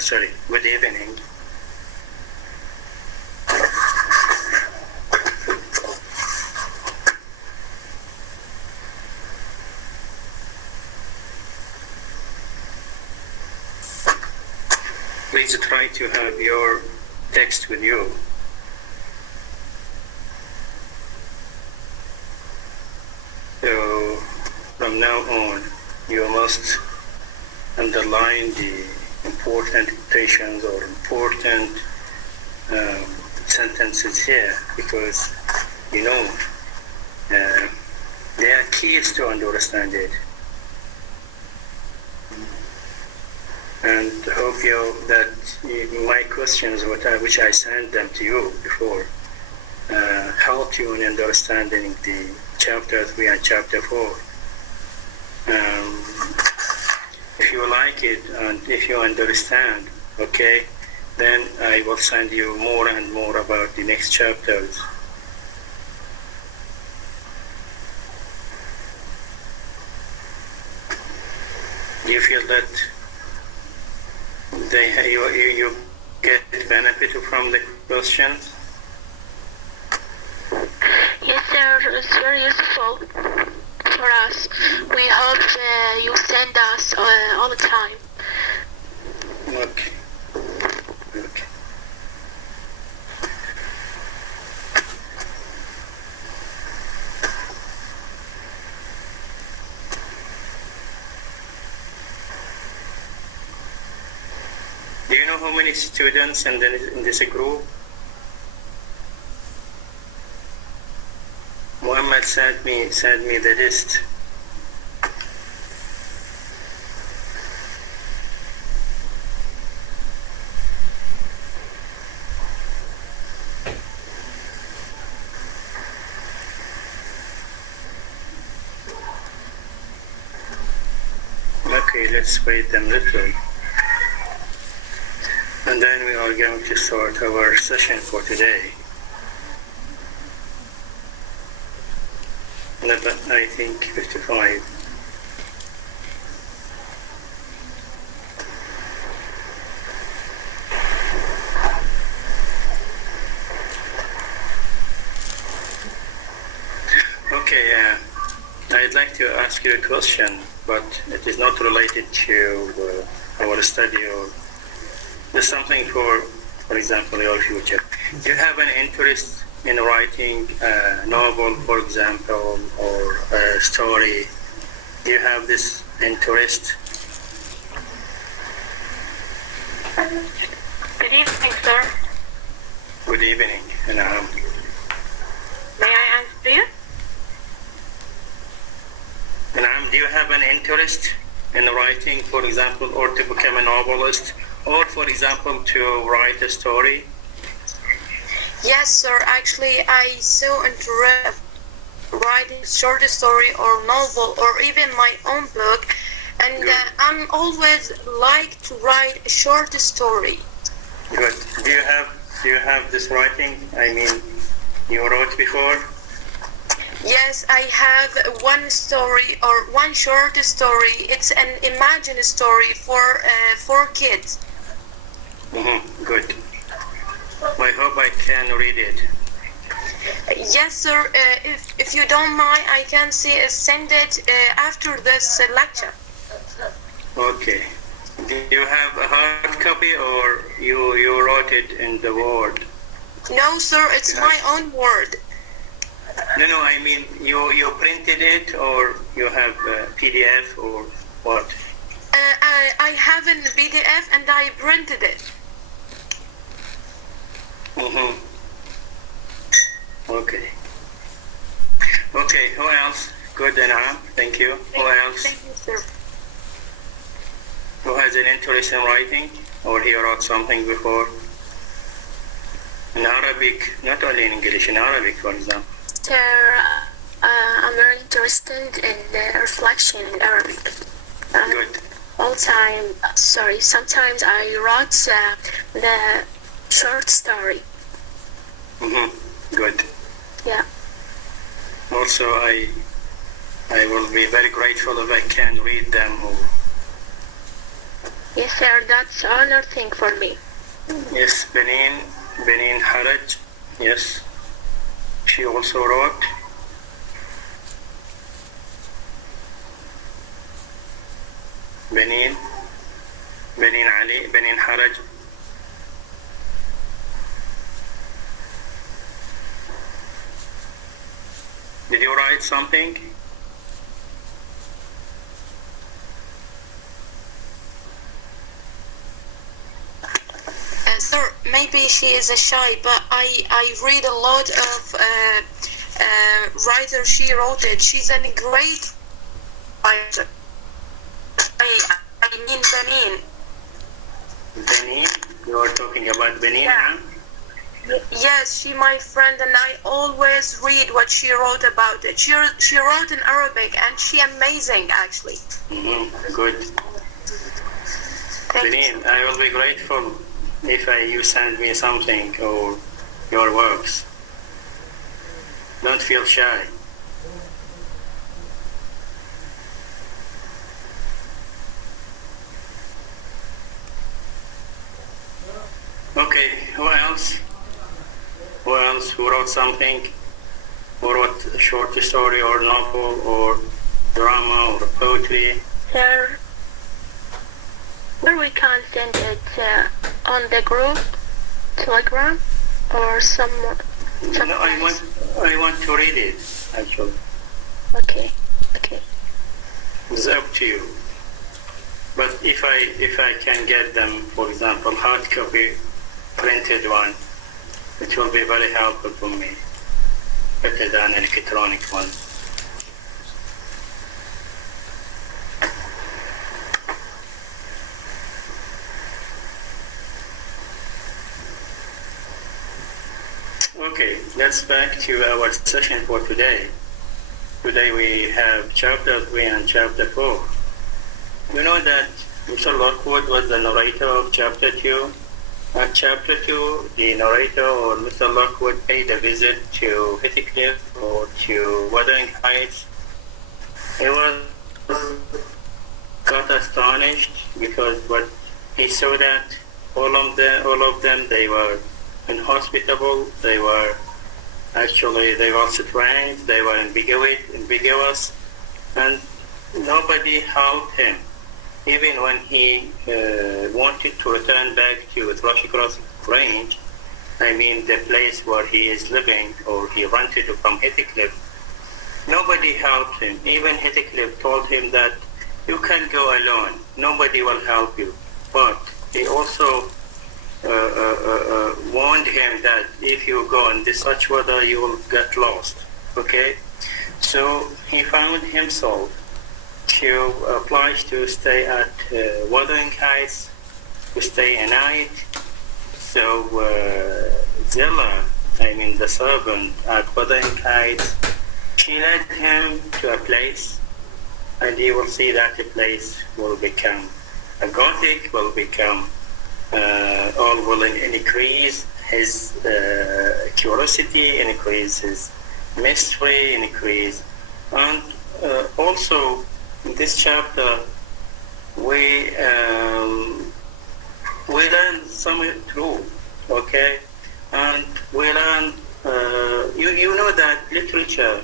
Good evening. Please try to have your text with you. So from now on, you must underline the important quotations or important sentences here, because they are keys to understand it. And I hope that my questions, which I sent them to you before, help you in understanding the chapter 3 and chapter 4. If you like it and if you understand, okay, then I will send you more and more about the next chapters. Do you feel that you get benefit from the questions? Yes, sir. It's very useful for us. We hope you send us all the time. Okay. Do you know how many students in this group? Muhammad sent me the list. Okay, let's wait them a little. And then we are going to start our session for today. I think 55. Okay, I'd like to ask you a question, but it is not related to our study or there's something for example, your future. Do you have an interest in writing a novel, for example, or a story? Do you have this interest? Good evening, sir. Good evening. May I answer you? Do you have an interest in writing, for example, or to become a novelist, or, for example, to write a story? Yes, sir. Actually, I so enjoy writing short story or novel or even my own book, and I'm always like to write a short story. Good. Do you have this writing? I mean, you wrote before? Yes, I have one story or one short story. It's an imagined story for kids. Good. I hope I can read it. Yes, sir. If you don't mind, I can send it after this lecture. Okay. Do you have a hard copy or you wrote it in the Word? No, sir. It's my own word. No. I mean, you printed it or you have a PDF or what? I have a PDF and I printed it. Okay, who else? Good, Anam. Thank you. Who else? Thank you, sir. Who has an interest in writing or he wrote something before? In Arabic, not only in English, in Arabic, for example. Sir, I'm very interested in reflection in Arabic. Good. Sometimes I wrote the short story. Good. Yeah. Also, I will be very grateful if I can read them. Yes, sir, that's honor thing for me. Yes, Benin Haraj. Yes, she also wrote. Benin Ali, Benin Haraj. Did you write something? Sir, maybe she is a shy, but I read a lot of writers she wrote it. She's a great writer. I mean Benin. Benin? You are talking about Benin, Yeah. huh? Yes, she my friend, and I always read what she wrote about it. She wrote in Arabic, and she amazing actually. Good. Thank you. Benin, I will be grateful if you send me something or your works. Don't feel shy. Okay, who else? Who else who wrote something? Who wrote a short story or novel or drama or poetry? Sir, where we can send it on the group, Telegram, or some. No, I want to read it, actually. Okay. It's up to you. But if I can get them, for example, hard copy, printed one, it will be very helpful for me, better than electronic one. Okay, let's back to our session for today. Today we have chapter 3 and chapter 4. You know that Mr. Lockwood was the narrator of chapter 2. At chapter 2, the narrator or Mr. Lockwood paid a visit to Heathcliff or to Wuthering Heights. He was got astonished because what he saw that all of them they were inhospitable, they were strange, they were ambiguous, and nobody helped him. Even when he wanted to return back to Thrushcross Range, I mean the place where he is living, or he rented from Heathcliff, nobody helped him. Even Heathcliff told him that you can go alone, nobody will help you. But he also warned him that if you go in this such weather, you will get lost. Okay, so he found himself to obliged to stay at Wuthering Heights, to stay a night. So Zilla, I mean the servant at Wuthering Heights, she led him to a place, and you will see that the place will become a Gothic, will become all will increase his curiosity, increase his mystery, increase. And also in this chapter we learn some truth, okay? And we learn, you know that literature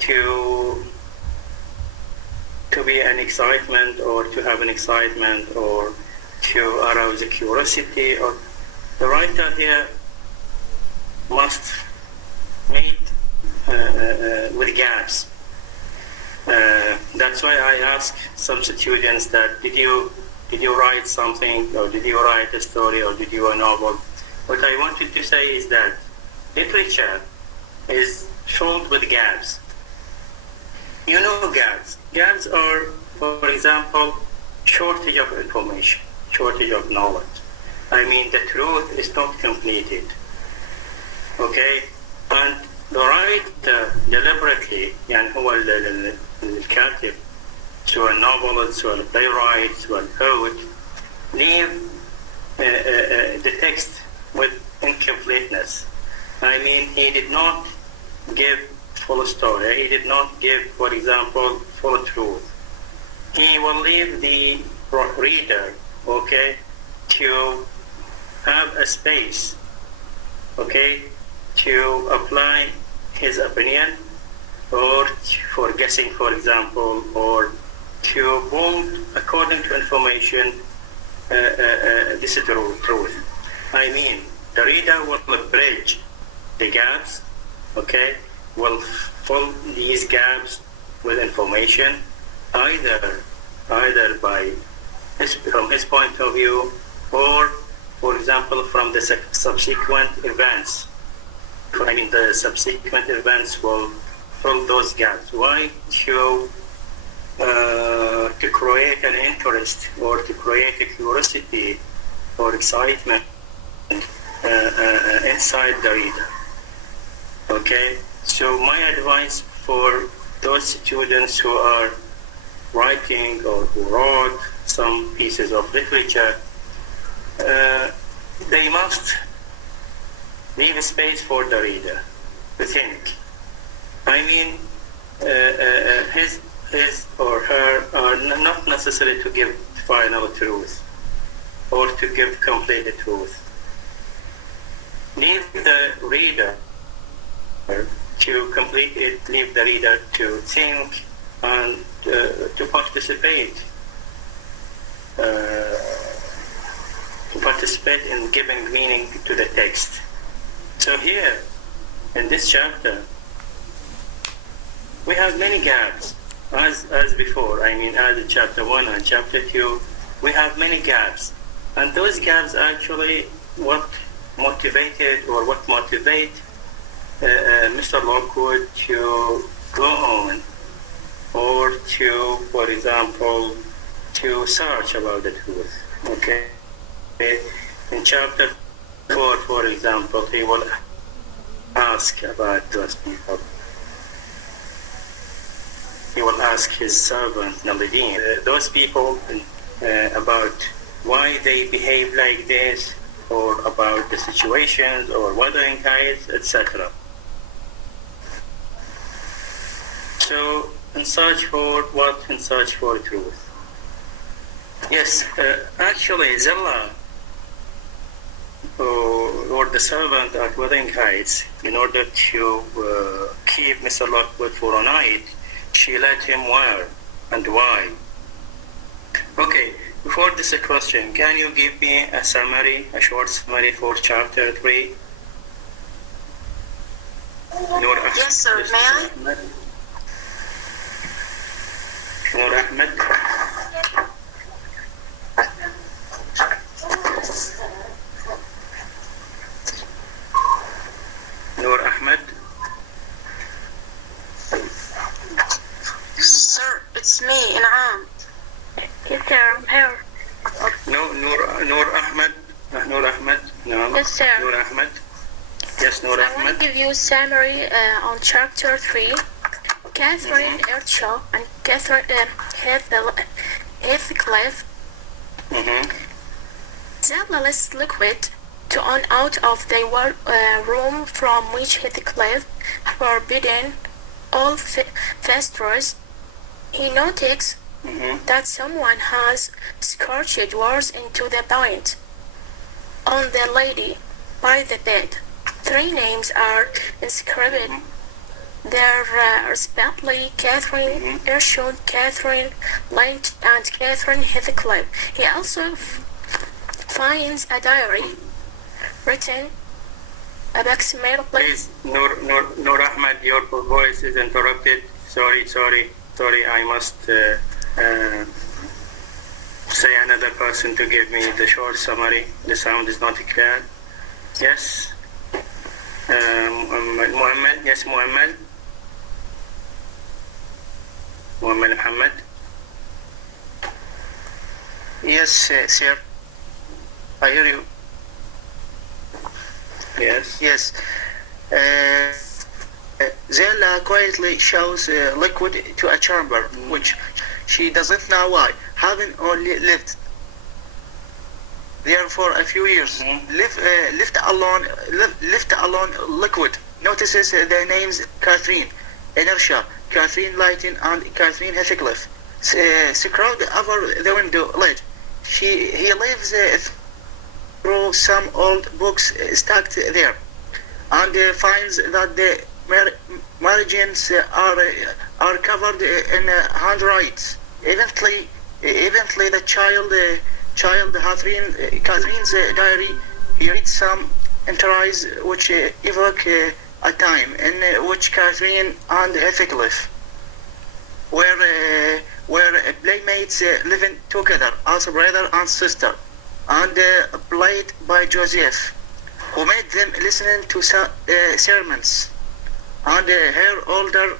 to be an excitement, or to have an excitement, or to arouse a curiosity, or the writer here must meet with gaps. That's why I ask some students that did you write something, or did you write a story, or did you a novel? What I wanted to say is that literature is filled with gaps. You know gaps. Gaps are, for example, shortage of information, shortage of knowledge. I mean, the truth is not completed. Okay? And the writer deliberately, يعني هو الكاتب سواء novelist, سواء playwright, سواء poet, leave the text with incompleteness. I mean, he did not give full story. He did not give, for example, full truth. He will leave the reader, okay, to have a space, okay, to apply his opinion, or for guessing, for example, or to boom according to information. This is the truth. I mean, the reader will bridge the gaps, okay, will fill these gaps with information, either by from his point of view, or, for example, from the subsequent events. I mean, the subsequent events will fill those gaps. Why? To create an interest, or to create a curiosity or excitement inside the reader. Okay, so my advice for those students who are writing or who wrote some pieces of literature, they must leave space for the reader to think. I mean, his or her are not necessary to give final truth or to give complete truth. Leave the reader to complete it, leave the reader to think and to participate in giving meaning to the text. So here, in this chapter, we have many gaps, as before. I mean, as in chapter 1 and chapter 2, we have many gaps. And those gaps actually what motivate Mr. Lockwood to go on, or to, for example, to search about the truth. Okay? In chapter 4, for example, he will ask about those people. He will ask his servant, Naladin, those people about why they behave like this, or about the situations, or wuthering heights, etc. So, in search for what? In search for truth. Yes, actually, Zilla, or the servant at Wuthering Heights, in order to keep Mr. Lockwood for a night, she let him where and why. Okay, before this question, can you give me a summary, a short summary for chapter 3? Yes, sir. May I? Noor Ahmed. Noor Ahmed. Sir, it's me, In'am. Yes, sir, I'm here. No, Noor Ahmed. Noor Ahmed. No. Yes, sir. Noor Ahmed. Yes, Noor I want Ahmed. to give you a summary on chapter 3. Catherine Earnshaw and Catherine Heathcliff. Zealous liquid to on out of the room from which Heathcliff forbidden all visitors. He noticed that someone has scorched words into the paint on the lady by the bed. 3 names are inscribed there, respectively Catherine Earnshaw, Catherine Lynch, and Catherine Heathcliff. He also finds a diary written approximately. Please, Noor Ahmed, your voice is interrupted. Sorry. I must say another person to give me the short summary. The sound is not clear. Yes. Muhammad. Yes, Muhammad. Muhammad. Yes, sir. I hear you. Yes. Yes. Zella quietly shows liquid to a chamber, which she doesn't know why, having only lived there for a few years. Left alone, liquid notices the names Catherine Earnshaw, Catherine Lighton, and Catherine Heathcliff. scrawled over the window ledge. He leaves through some old books stacked there, and finds that the margins are covered in handwrites. Eventually, the child Catherine's diary. He reads some entries which evoke a time in which Catherine and Heathcliff were playmates living together as brother and sister, and played by Joseph, who made them listening to sermons, and her older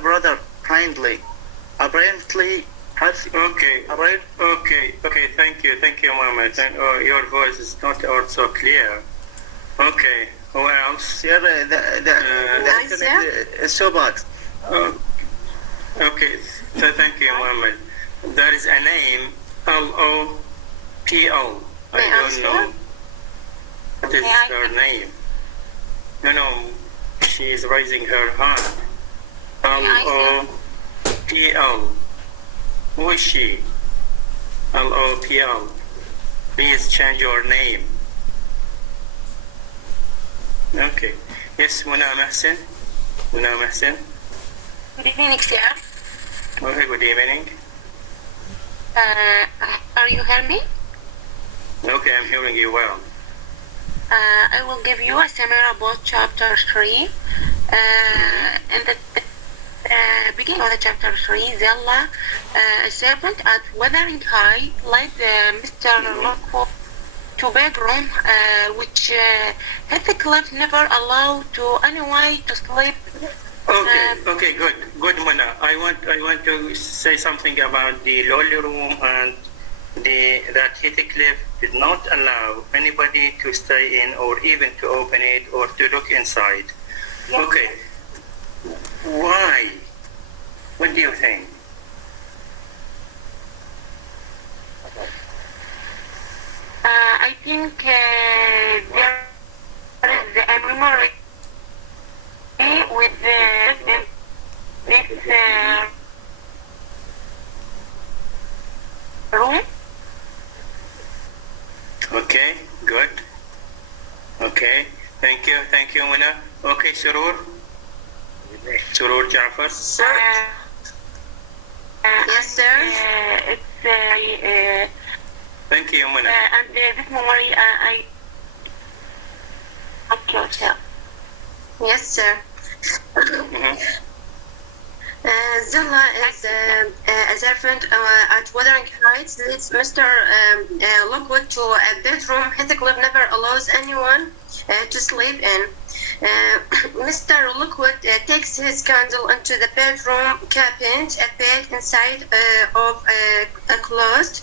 brother Hindley apparently has Okay, thank you, Mohammed. And your voice is not also clear. Okay, who else? the internet is so bad. Okay, so thank you, Mohammed. There is a name, Lopl. I don't know what is her name. No, she is raising her hand. Lopl. Who is she? Lopl. Please change your name. Okay. Yes, Muna Mahsen. Good evening, sir. Okay, good evening. Are you hearing me? Okay, I'm hearing you well. I will give you a summary about chapter 3. In the beginning of the chapter 3, Zella, a servant at Wuthering High, led Mr. Lockwood to bedroom, which Heathcliff never allowed to anyone to sleep. Okay, good, Mona. I want to say something about the lolly room and that Heathcliff did not allow anybody to stay in or even to open it or to look inside. Yes. Okay, why? What do you think? I think there is a memory with this room. Okay, good. Okay, thank you, Mona. Okay, Surur Jafar. Yes, sir. It's Thank you, Mona. and this memory okay, sir. Yes, sir. Mhm. Zilla is a servant at Wuthering Heights, leads Mr. Lockwood to a bedroom Heathcliff never allows anyone to sleep in. Mr. Lockwood takes his candle into the bedroom cabinet, a bed inside of a closet,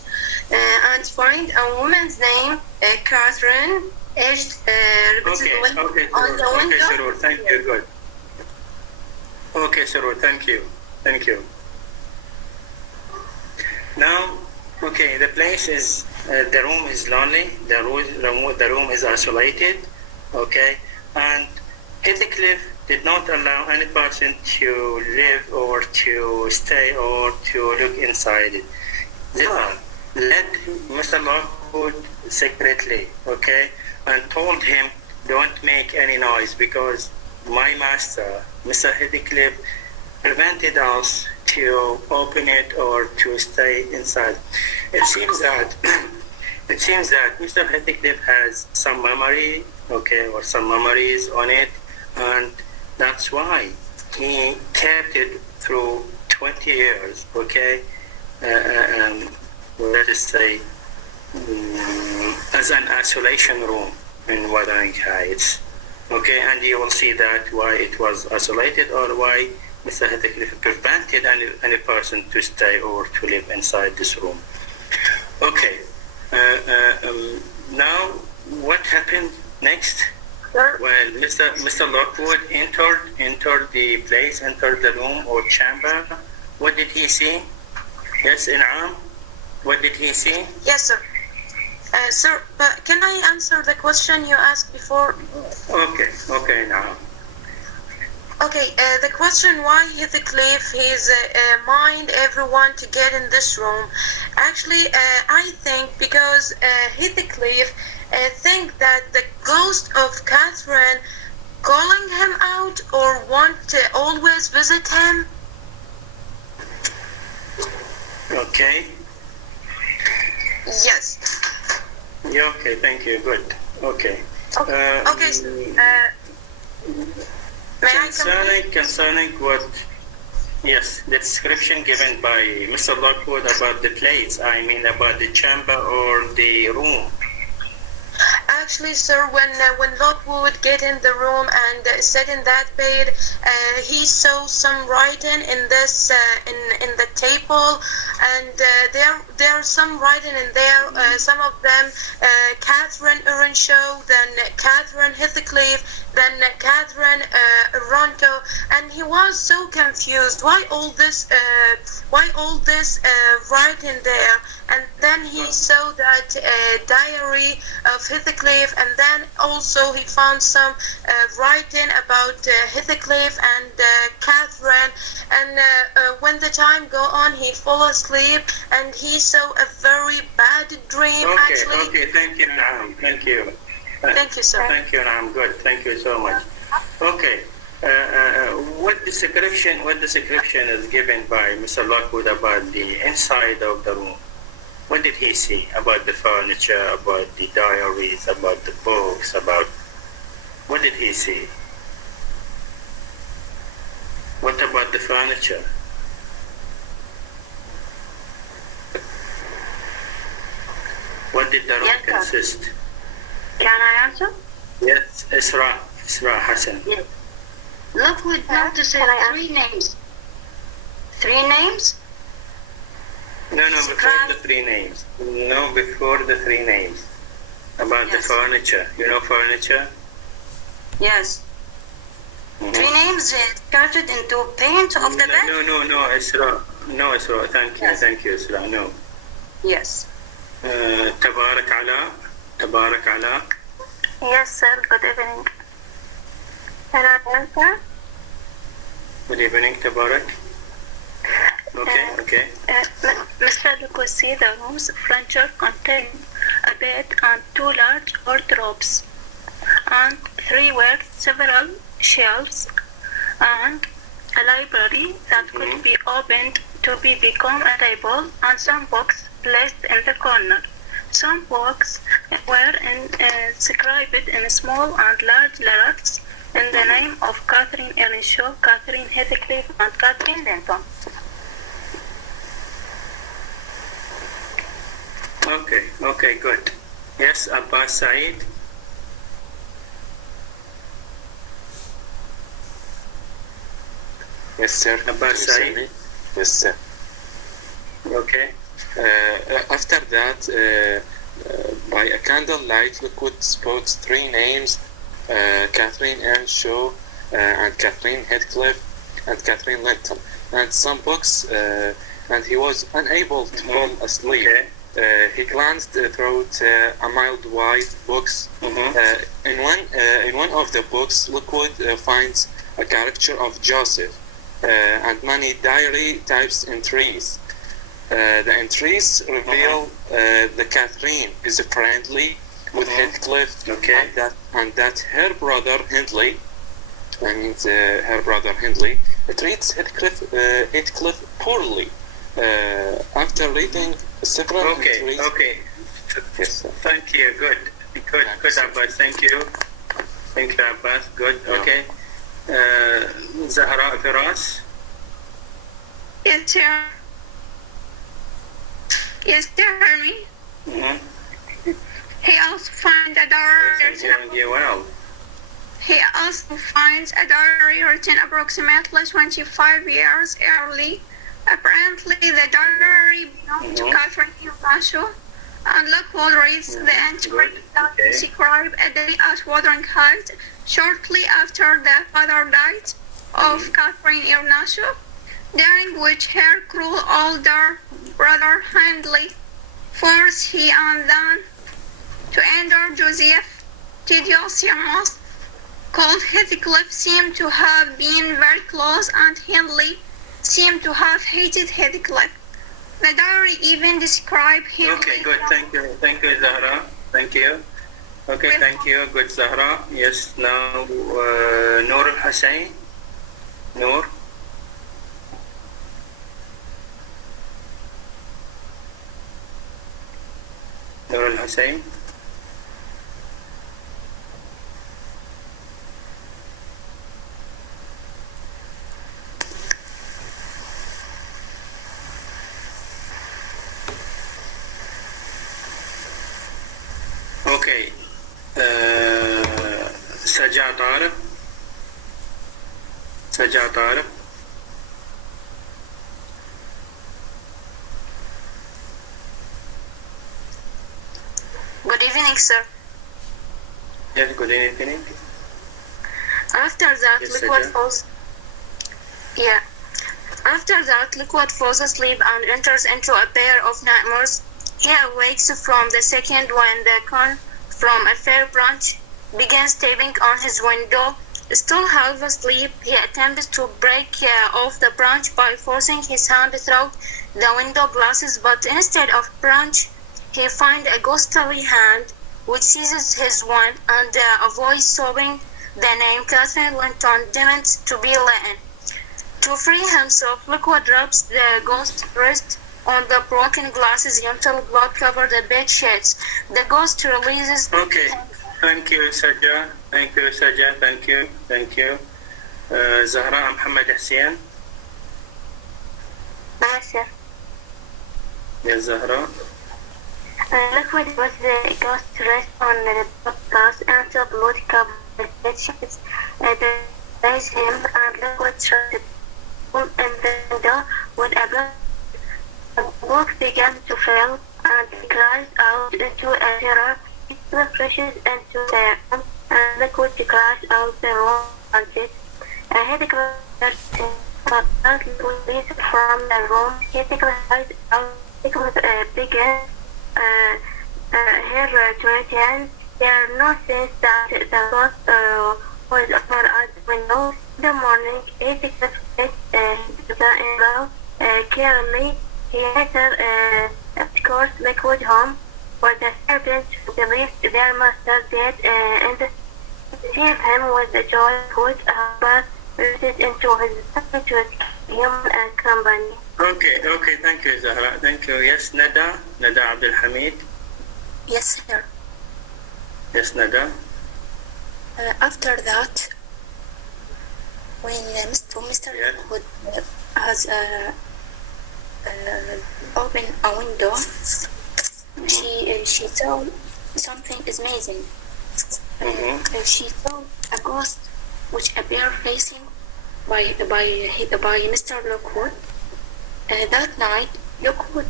and find a woman's name, Catherine, aged repeatedly on the window. Okay, Surur, thank you, good. Okay, Surur, thank you. Now, okay, the place is, the room is lonely, the room is isolated, okay, and Heathcliff did not allow any person to live or to stay or to look inside it. Zilla led Mr. Lockwood secretly, okay, and told him, don't make any noise because my master, Mr. Heathcliff, prevented us to open it or to stay inside. It seems that Mr. Heathcliff has some memory, okay, or some memories on it, and that's why he kept it through 20 years, okay, let us say, as an isolation room in Wuthering Heights, okay, and you will see that why it was isolated or why Mr. Heathcliff prevented any person to stay or to live inside this room. Okay, now what happened next? Sir. Well, Mr. Lockwood entered the place, entered the room or chamber. What did he see? Yes, In'am? What did he see? Yes, sir. Sir, but can I answer the question you asked before? Okay, now. Okay, the question why Heathcliff he's mind everyone to get in this room. Actually, I think because Heathcliff think that the ghost of Catherine calling him out or want to always visit him. Okay. Yes. Yeah, okay, thank you. Good. Okay. Okay. Okay. May I complete? Concerning what, yes, the description given by Mr. Lockwood about the place, I mean about the chamber or the room. Actually, sir, when Lockwood get in the room and sat in that bed, he saw some writing in this in the table, and there are some writing in there. Some of them, Catherine Earnshaw, then Catherine Heathcliff, then Catherine Ronto, and he was so confused. Why all this? Why all this writing there? And then he saw that diary of Heathcliff, and then also he found some writing about Heathcliff and Catherine. And when the time go on, he fall asleep, and he saw a very bad dream. Okay, actually. okay, thank you, Naam. Thank you. Thank you, sir. Thank you, Naam. Good. Thank you so much. Okay. What description is given by Mr. Lockwood about the inside of the room? What did he see about the furniture, about the diaries, about the books, about what did he see? What about the furniture? What did the room Yes, sir. consist? Can I answer? Yes, Isra Hassan. Yes. Lockwood noticed three names. Three names? No, before the three names. No, before the three names. About the Yes. furniture. You know furniture? Yes. Mhm. Three names started into paint of the bed? No, Isra. No, Isra. Thank you, Isra. No. Yes. Tabarak Ala. Yes, sir. Good evening. Can I answer? Good evening, Tabarak. Okay. Mr. Lucosi, the room's furniture contained a bed and two large wardrobes, and three were several shelves, and a library that could be opened to become a table, and some books placed in the corner. Some books were inscribed in small and large letters in the name of Catherine Earnshaw, Catherine Heathcliff, and Catherine Denton. Okay, good. Yes, Abbas Said. Yes, sir. Abbas Can you see Said. me? Yes, sir. Okay. After that, by a candlelight, Lockwood spotted three names: Catherine Earnshaw, and Catherine Heathcliff, and Catherine Linton, and some books, and he was unable to fall asleep. Okay. He glanced through a mild white books. In one of the books, Lockwood finds a caricature of Joseph and many diary types entries. The entries reveal that Catherine is friendly with Heathcliff, Okay. and that her brother Hindley, treats Heathcliff poorly. After reading several entries. Okay. Yes, sir. Thank you. Good, Abbas. Thank you, Abbas. Good. Yeah. Okay. Zahra Firas. Yes, sir. Yes, sir, hear me? Mm-hmm. He also finds a diary I'm hearing you well. He also finds a diary written approximately 25 years early. Apparently, the diary belonged to Catherine Earnshaw, and Lockwood reads the entry that describes a day at Wuthering Heights shortly after the father died of Catherine Earnshaw, during which her cruel older brother Hindley forced he and then to endure Joseph's tedious illness. called Heathcliff seemed to have been very close, and Hindley seemed to have hated Heathcliff. The diary even described him. Okay, good. Thank you, Zahra. Thank you. Okay, thank you. Good, Zahra. Yes, now Noor Al-Hussein. Noor. Noor Al-Hussein. Okay. Sajjad Tarek. Sajjad Tarek. Good evening, sir. Yes, good evening. After that, Yes, Liquid Sajjad. falls. Yeah. After that, Liquid falls asleep and enters into a pair of nightmares. He awakes from the second when the con from a fair branch begins tapping on his window. Still half asleep, he attempts to break off the branch by forcing his hand through the window glasses, but instead of branch, he finds a ghostly hand which seizes his wand, and a voice sobbing the name Catherine Linton demands to be let in. To free himself, Liquid rubs the ghost wrist on the broken glasses until blood covers the bed sheets. The ghost releases. Okay. Thank you, Sajjad. Thank you, Sajjad. Thank you. Thank you. Zahra Muhammad Hussein. Yes, sir. Yes, Zahra. Liquid was the ghost rest on the glass until blood covered the bed sheets. They raised him, and Liquid shut the room in the window with a blood. The book began to fail, and he cries out into a terror. He rushes into the room, and Liquid cries out the room and says, a head cries but as Liquid leaves from the room, he cries out. Liquid begins her to return. There are no sense that the ghost was over at the window. In the morning, he takes his in-law carefully. He later escorts Liquid home, where the servants believed their master dead and received him with the joy which but rooted into his family to human and company. Okay, thank you, Zahra. Thank you. Yes, Nada Abdul Hamid. Yes, sir. Yes, Nada. After that, when Mr. Yeah. Liquid has opened a window, she saw something amazing. She saw a ghost which appeared facing by Mr. Lockwood. That night, Lockwood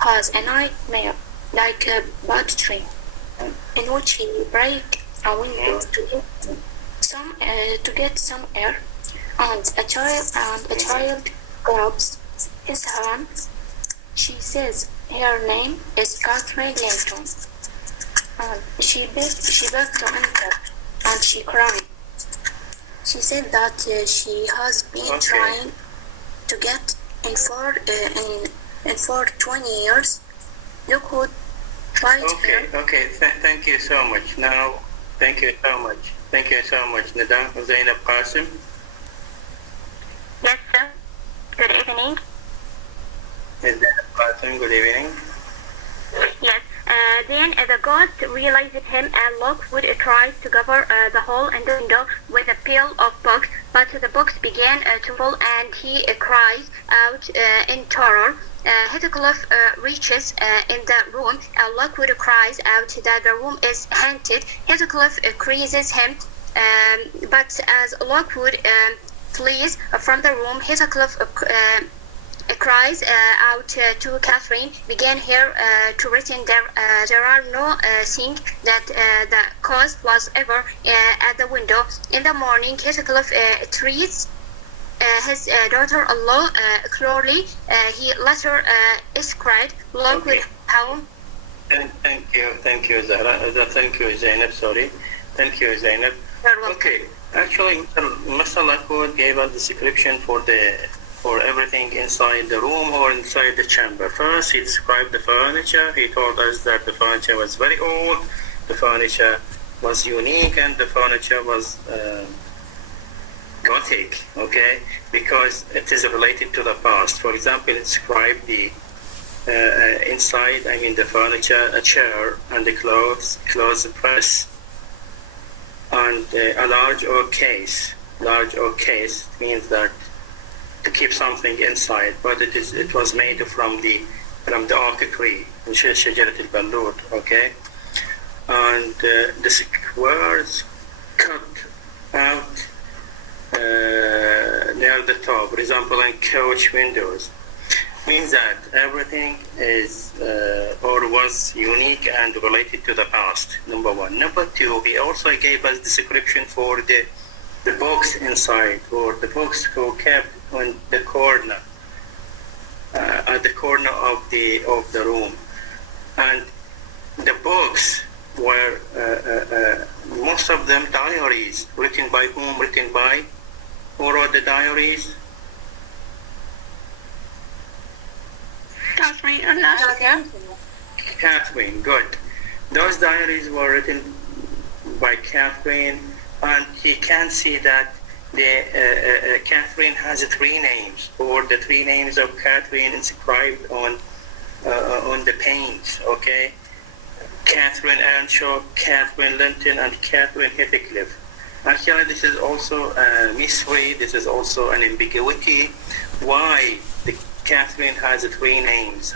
has a nightmare like a bad dream, in which he breaks a window to get some air, and a child grabs his hand. She says her name is Catherine Linton, and she begged to enter, and she cried. She said that she has been trying to get in for 20 years. Lockwood tried her. Okay. Thank you so much. Now, thank you so much. Thank you so much, Nada. Zainab Qasim. Yes, sir. Good evening. Zainab Qasim, good evening. Yes. Then the ghost realized him, and Lockwood tried to cover the hole in the window with a pile of books, but the books began to fall, and he cries out in terror. Heathcliff reaches in the room, and Lockwood cries out that the room is haunted. Heathcliff creases him, but as Lockwood flees from the room, Heathcliff cries out to Catherine, began here to written there are no thing that the cause was ever at the window. In the morning, Heathcliff treats his daughter-in-law cruelly. He later escorted Lockwood home. Thank you, Zahra. Thank you, Zainab. Sorry. Thank you, Zainab. You're welcome. Okay, actually, Mr. Lockwood gave us the description for everything inside the room or inside the chamber. First, he described the furniture. He told us that the furniture was very old, the furniture was unique, and the furniture was Gothic, okay, because it is related to the past. For example, it described the inside, I mean the furniture, a chair and the clothes press, and a large oak case. Large oak case means that to keep something inside, but it was made from the oak tree, which is شجرة البلور, okay, and the squares cut out near the top, resembling coach windows, means that everything is or was unique and related to the past. Number one. Number two, he also gave us description for the books inside, or the books who kept on the corner, at the corner of the room, and the books were most of them diaries. Written by whom? Written by who wrote the diaries? Catherine and Nadia. Catherine, good. Those diaries were written by Catherine, and you can see that the Catherine has three names, or the three names of Catherine inscribed on the paint, okay? Catherine Earnshaw, Catherine Linton, and Catherine Heathcliff. Actually, this is also a mystery. This is also an ambiguity. Why the Catherine has three names,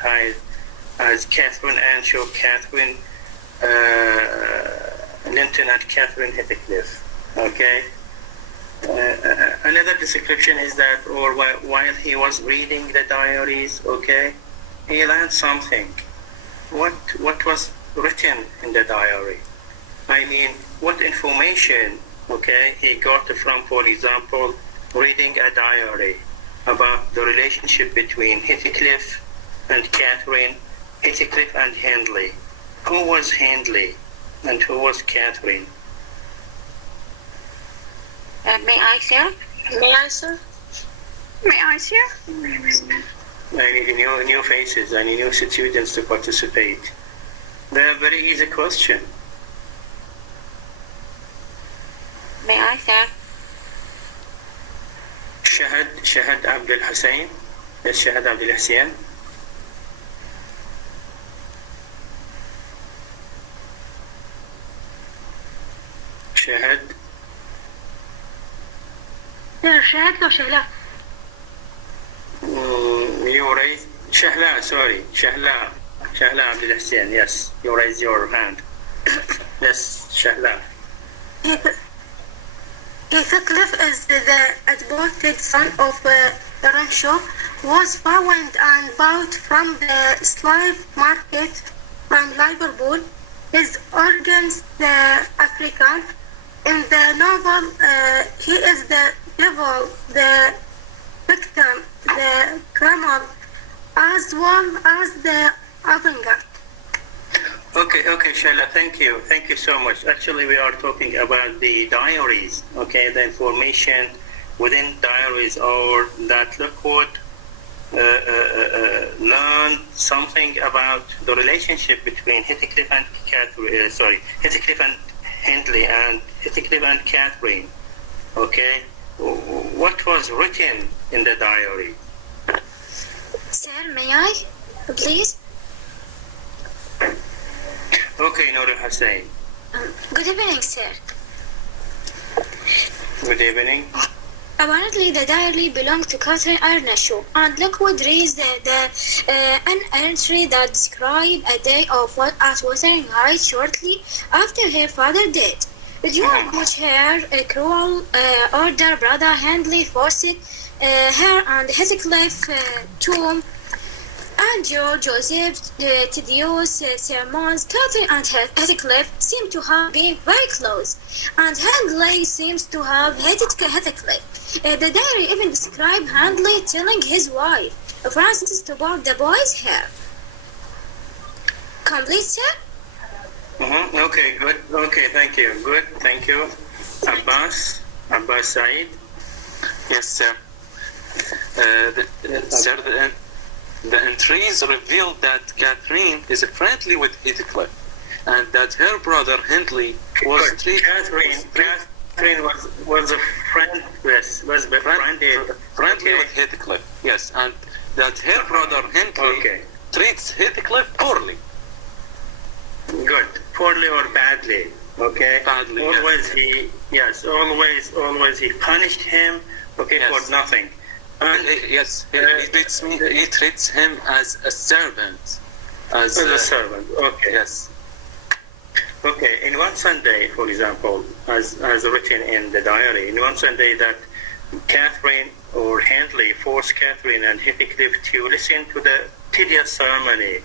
as Catherine Earnshaw, Catherine Linton, and Catherine Heathcliff. Okay. Another description is that, or while he was reading the diaries, okay, he learned something. What was written in the diary? I mean, what information, okay, he got from, for example, reading a diary about the relationship between Heathcliff and Catherine, Heathcliff and Hindley. Who was Hindley and who was Catherine? May I, sir? May I, sir? May I, sir? I need new faces. I need new students to participate. They're a very easy question. May I, sir? شهد عبد الحسين. Yes, شهد عبد الحسين. شهد. شهد لو شهلاء. You raise شهلاء. Sorry, شهلاء عبد الحسين. Yes, you raise your hand. Yes, شهلاء. Heathcliff is the adopted son of Earnshaw, was found and bought from the slave market from Liverpool. His origins African. In the novel, he is the devil, the victim, the criminal, as well as the avant-garde. Okay, Shaila, thank you so much. Actually, we are talking about the diaries, okay, the information within diaries, or that Lockwood learned something about the relationship between Heathcliff and Heathcliff and Hindley, and Heathcliff and Catherine, okay? What was written in the diary? Sir, may I, please? Okay, Noor Hussain. Good evening, sir. Good evening. Apparently, the diary belonged to Catherine Earnshaw, and Lockwood raised an entry that described a day of at Wuthering Heights shortly after her father died, during which her cruel older brother Hindley forced her and Heathcliff to endure Joseph tedious sermons. Catherine and Heathcliff seem to have been very close, and Hindley seems to have hated Heathcliff. The diary even described Hindley telling his wife, Frances, to part the boy's hair. Complete, sir? Okay, good. Okay, thank you. Good, thank you. Abbas Said. Yes, sir. Sir, the entries reveal that Catherine is friendly with Heathcliff, and that her brother Hindley was treated. Catherine was a friend. Yes, was befriended. Friendly with Heathcliff. Yes, and that her brother Hindley treats Heathcliff poorly. Good, poorly or badly. Okay. Badly. Yes. Always he punished him. Okay, Yes. for nothing. And Yes, he treats him as a servant. As a servant. Okay. Yes. Okay. In one Sunday, for example, as written in the diary, in one Sunday that Catherine or Hindley forced Catherine and Heathcliff to listen to the tedious ceremony,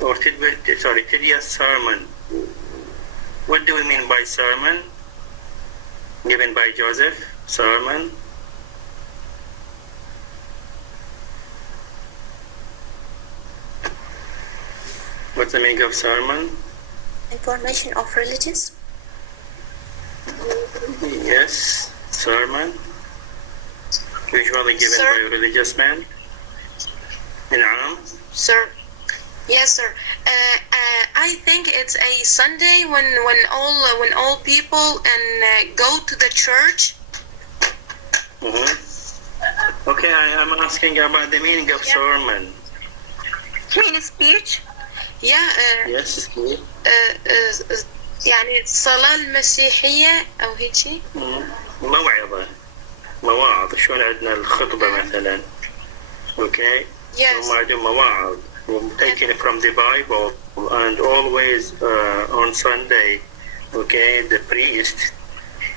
or tedious sermon. What do we mean by sermon? Given by Joseph, sermon. What's the meaning of sermon? Information of religious. Yes, sermon. Usually given Sir? by a religious man. نعم. Sir. Yes, sir. I think it's a Sunday when all people and go to the church. Okay, I am asking about the meaning of sermon. Free speech. Yeah. Yes. يعني الصلاة المسيحية أو هيك شيء. موعظة. مواعظ. شلون عندنا الخطبة مثلا. Okay. Yes. عندهم مواعظ. Taken from the Bible, and always on Sunday, okay, the priest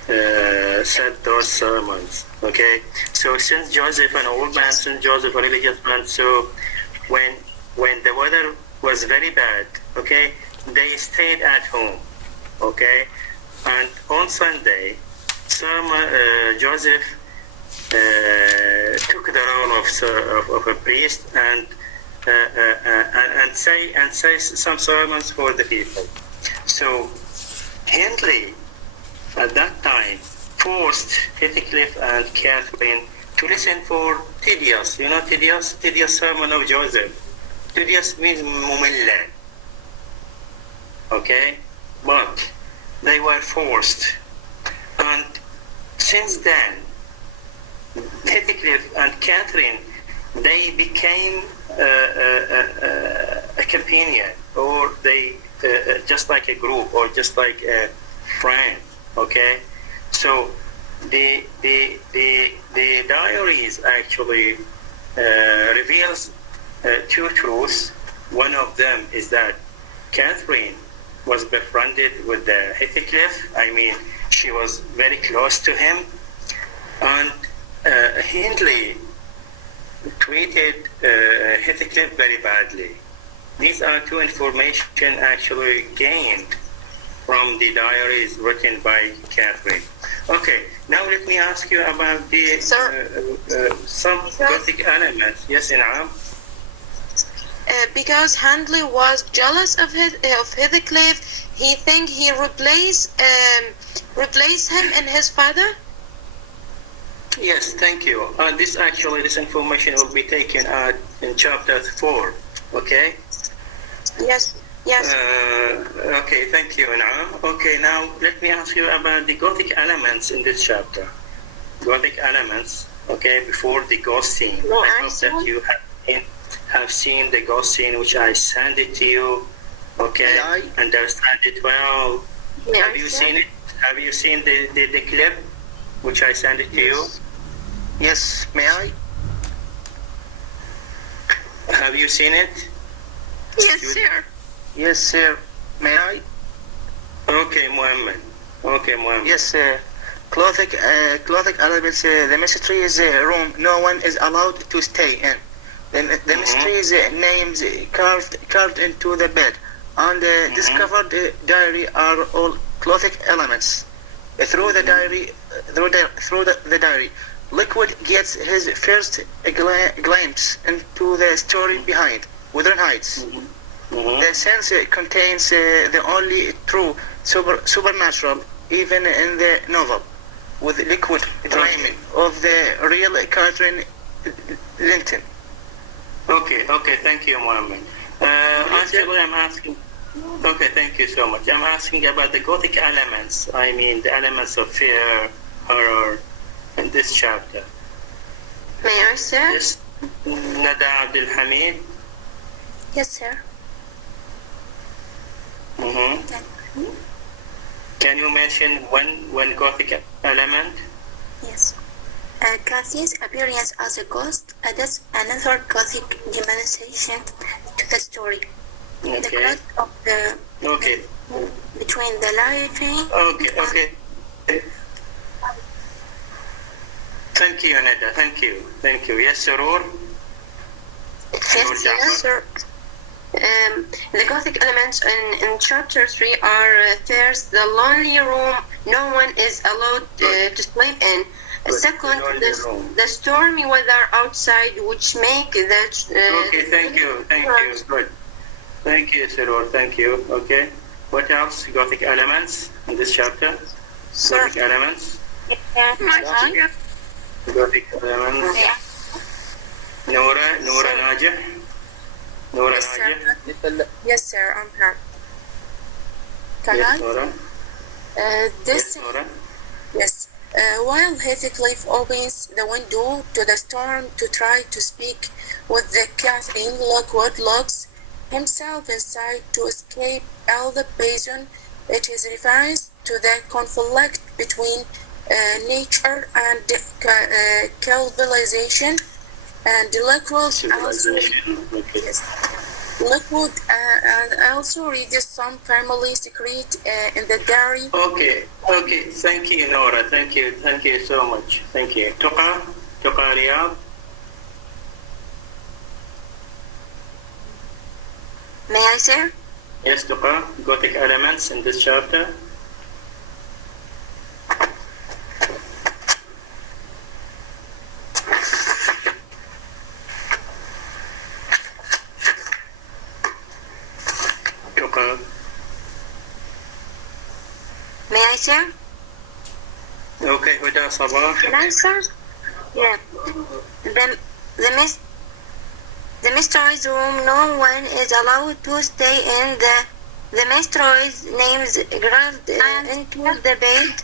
said those sermons. Okay, so since Joseph an old man, since Joseph a religious man, so when the weather was very bad, okay, they stayed at home. Okay, and on Sunday, Joseph took the role of a priest and say some sermons for the people. So Hindley at that time forced Heathcliff and Catherine to listen for tedious sermon of Joseph. Tedious means مملة. Okay, but they were forced, and since then Heathcliff and Catherine, they became a companion, or they just like a group, or just like a friend. Okay, so the diaries actually reveals two truths. One of them is that Catherine was befriended with the Heathcliff. I mean, she was very close to him, and Hindley treated Heathcliff very badly. These are two information actually gained from the diaries written by Catherine. Okay, now let me ask you about the some Gothic elements. Yes, Inam? Because Handley was jealous of Heathcliff, he think he replaced him and his father. Yes, thank you. This information will be taken out in chapter 4. Okay. Yes. Okay, thank you, Naam. Okay, now let me ask you about the Gothic elements in this chapter. Gothic elements. Okay, before the ghost scene. I hope that you have seen the ghost scene, which I sent it to you. Okay, understand it well. Have you seen it? Have you seen the clip, which I sent it to you? Yes, may I? Have you seen it? Yes, sir. Yes, sir. May I? Okay, Muhammad. Yes, Gothic elements. The mystery is a room no one is allowed to stay in. The mystery is names carved into the bed, and discovered diary are all Gothic elements. Through the diary, Liquid gets his first glimpse into the story behind Wuthering Heights. The sense contains the only true supernatural, even in the novel, with liquid dreaming of the real Catherine Linton. Okay, thank you, Mohammed. Actually, I'm asking. Okay, thank you so much. I'm asking about the Gothic elements. I mean, the elements of fear, horror, in this chapter. May I, sir? Yes, Nada Abdul Hamid. Yes, sir. Can you mention one Gothic element? Yes. Kathy's appearance as a ghost adds another Gothic dimension to the story. The Okay. cloud of the Okay. between the lighting. Okay. Thank you, Nada. Thank you. Yes, Sarur. Yes, sir. The Gothic elements in chapter 3 are first, the lonely room no one is allowed to sleep in. Second, the stormy weather outside, which make the Okay, thank you. Good. Thank you, Sarur. Thank you. Okay. What else? Gothic elements in this chapter? Sir. Gothic elements. Yes. Gothic elements. Noura Najih. Noura Yes, sir. Najih. Yes, sir. I'm here. Can Yes, I? Noura. This Yes, Noura. Yes. While Heathcliff opens the window to the storm to try to speak with the Catherine, Lockwood locks himself inside to escape all the poison. It is reference to the conflict between nature and civilization, and Lockwood also. Civilization. Okay. Yes. Lockwood and also reads some family secret in the diary. Okay. Thank you, Nora. Thank you so much. Thank you. Tuqa Riyad. May I, sir? Yes, Tuqa. Gothic elements in this chapter. Tuqa. May I, sir? Okay, Huda Sabah. Can I, sir? Yeah. The mystery's room, no one is allowed to stay in. The mystery's names grabbed into the bed,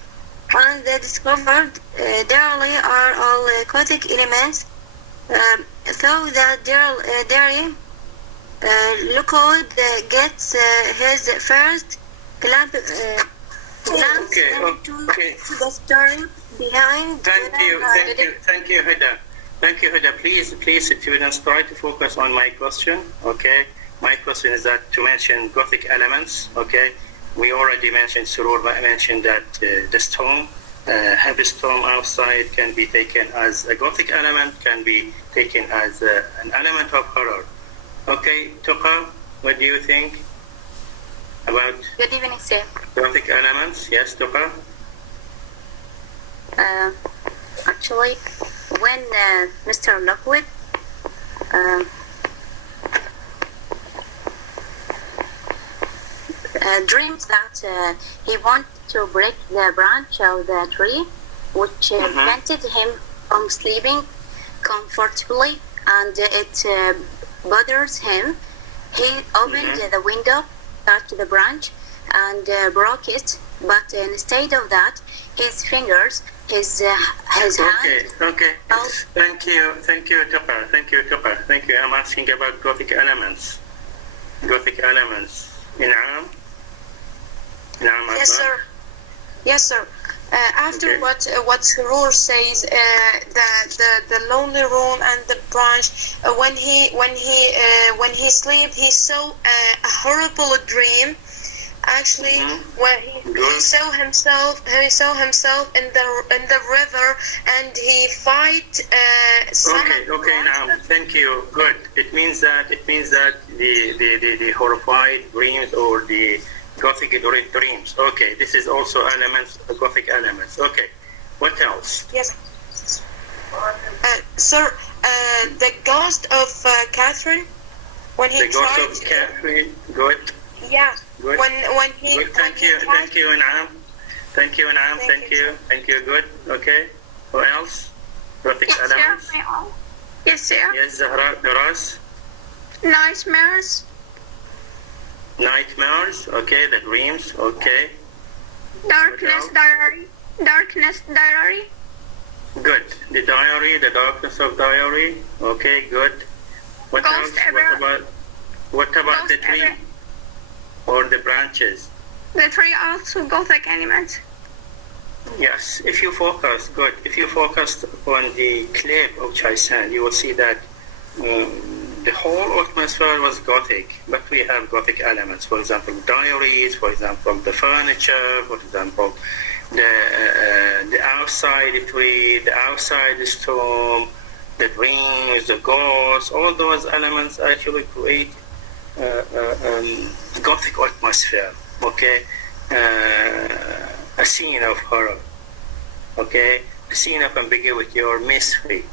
and the discovered daily are all Gothic elements. So the dairy Lockwood gets his first glance Okay. to the story behind. Thank you, Huda. Thank you, Huda. Please, students, try to focus on my question. Okay. My question is that to mention Gothic elements. Okay. We already mentioned, Surur mentioned that the storm, heavy storm outside can be taken as a Gothic element, can be taken as an element of horror. Okay, Tuqa, what do you think about Good evening, sir. Gothic elements? Yes, Tuqa? Actually, when Mr. Lockwood dreams that he wanted to break the branch of the tree, which prevented him from sleeping comfortably, and it bothers him. He opened the window, touched the branch, and broke it. But instead of that, his fingers, his hand. Okay. Thank you, Tuqa. Thank you. I'm asking about Gothic elements. In'am? Yes, sir. After Okay. what Surur says, the lonely room and the branch. When he slept, he saw a horrible dream. Actually, when he saw himself in the river, and he fight Okay, now thank you. Good. It means that the horrified dreams or the Gothic dreams. Okay, this is also elements, Gothic elements. Okay, what else? Yes, sir. The ghost of Catherine. when he The ghost tried of Catherine. Good. yeah, Good. when he Good. Thank you. Thank you, Anam. Thank you, Anam. Thank you. Thank you. Good. Okay. Who else? Gothic Yes, sir. elements. Yes, sir. Yes, Zahra, Firas. Nightmares. Nightmares. Okay. The dreams. Okay. Darkness else? diary. Darkness diary. Good. The diary. The darkness of diary. Okay. Good. What Ghost else? ever- What about the Ghost tree ever- or the branches? The three also Gothic elements. Yes, if you focus, good. If you focus on the clip of Chaisan, you will see that the whole atmosphere was Gothic, but we have Gothic elements. For example, diaries, for example, the furniture, for example, the outside tree, the outside storm, the dreams, the ghosts, all those elements actually create Gothic atmosphere, okay? A scene of horror, okay? A scene of ambiguity or mystery.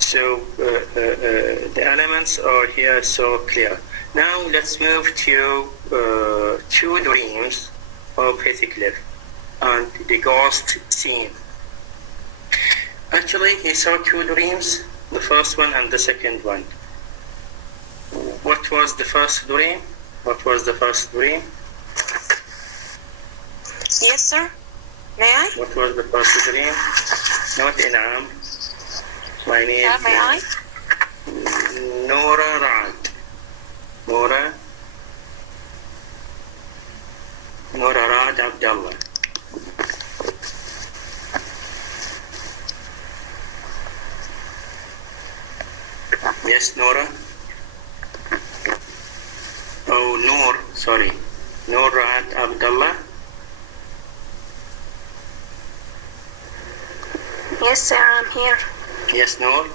So the elements are here so clear. Now let's move to two dreams of Heathcliff and the ghost scene. Actually, he saw two dreams, the first one and the second one. What was the first dream? What was the first dream? Yes, sir. May I? What was the first dream? Not Inam. My name Yeah, may I? Nora Rad. Nora Rad Abdullah. Yes, Nora? Oh, Noor, sorry. Noor Rad Abdullah. Yes, sir. I'm here. Yes, Noor?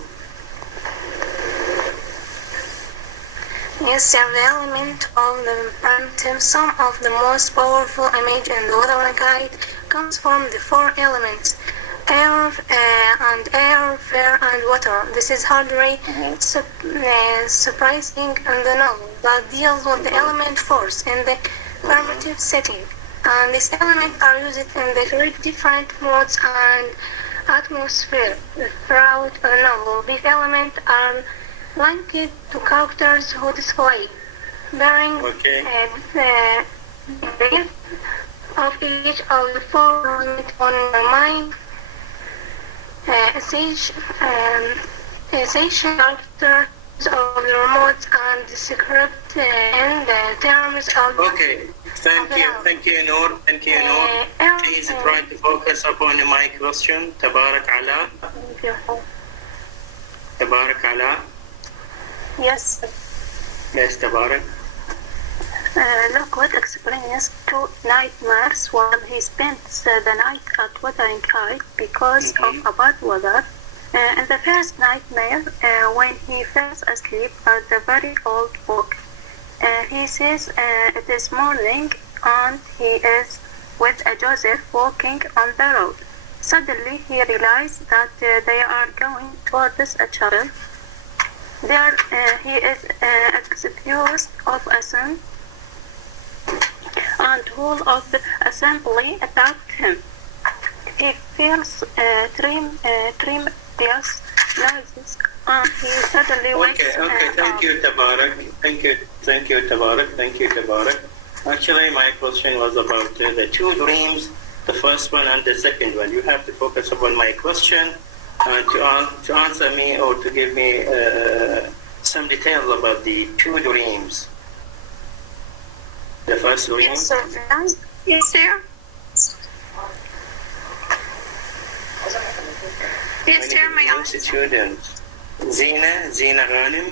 Yes, sir. The element of the primitive, some of the most powerful image in the wuthering guide comes from the four elements: air, fire, and water. This is hardly surprising in the novel that deals with the element force in the primitive setting. And these elements are used in the very different modes and atmosphere throughout the novel. These elements are linked to characters who display bearing the base of each of the four elements on my mind. Essential characters of the remote and the script in the terms of Okay, thank you, Noor. Thank you, Noor. Please try to focus upon my question. Tabarak Allah. Tabarak Allah. Yes. Yes, Tabarak. Lockwood explains two nightmares while he spends the night at Wuthering Heights because of a bad weather. In the first nightmare, when he falls asleep at the very old book, he says it is morning and he is with Joseph walking on the road. Suddenly he realizes that they are going towards a chapel. There he is accused of a sin, and whole of the assembly attacked him. He feels tremendous noises, and he suddenly wakes Okay, up. thank you, Tabarak. Thank you, Tabarak. Actually, my question was about the two dreams, the first one and the second one. You have to focus upon my question and to answer me or to give me some details about the two dreams. The first dream. Yes, sir. Yes, sir. Yes, sir. May I? Students. Zina Ghanim.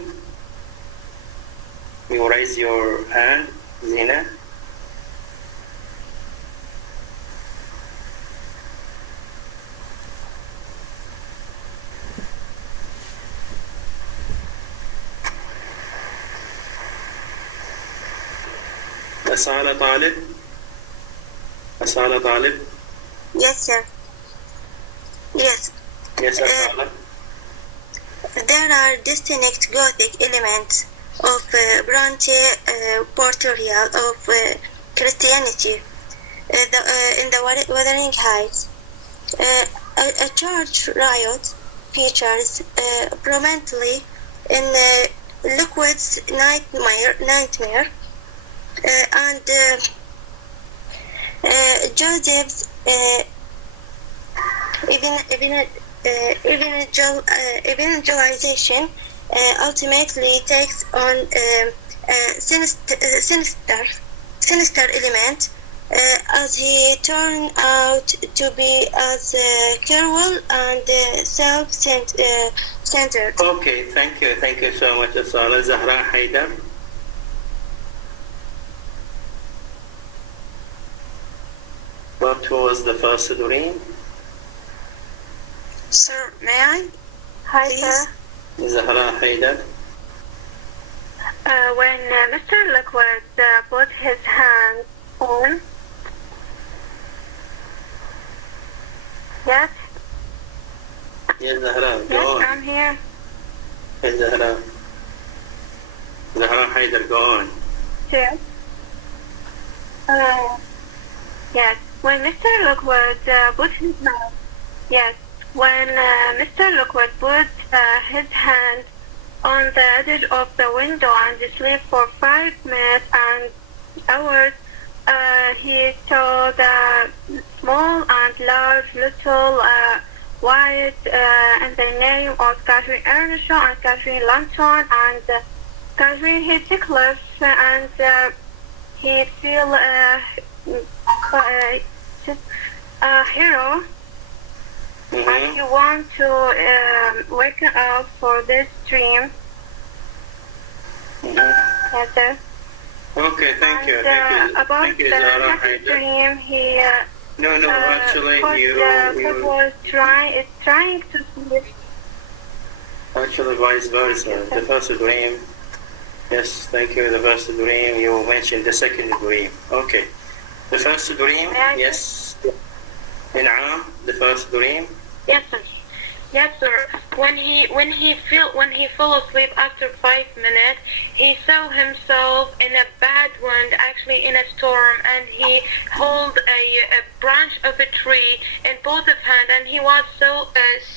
You raise your hand, Zina. أصالة طالب. Yes, sir. Yes. Yes, Asala. There are distinct Gothic elements of branch portorial of Christianity in the Wuthering Heights. A church riot features prominently in Liquid's nightmare and Joseph's evangelization ultimately takes on a sinister element as he turned out to be as cruel and self-centered. Okay, thank you so much, Asala. Zahra Haidar. What was the first dream? Sir, may I? Hi, Please. sir. Zahra Haidar. When Mr. Liquid put his hand on. Yes, Yes, Zahra, go yes, on. I'm here. Yes, Zahra. Zahra Haidar, go on. Yes. Yes. When Mr. Lockwood put his hand. Yes. When Mr. Lockwood put his hand on the edge of the window and slept for 5 minutes and hours, he saw the small and large little white and the name of Catherine Earnshaw and Catherine Lanson and Catherine Heathcliff, and he feel a hero, and he want to wake up for this dream. Yes, sir. Okay, thank you. About Thank you, the Zahra second Haidar. dream, he No, actually, Kurt was trying to sleep. actually vice versa. The first dream, yes, thank you. The first dream, you mentioned the second dream. Okay. The first dream, yes. In'am, the first dream. Yes, sir. Yes, sir. When he fell asleep after 5 minutes, he saw himself in a bad wind, actually in a storm, and he held a branch of a tree in both of hands, and he was so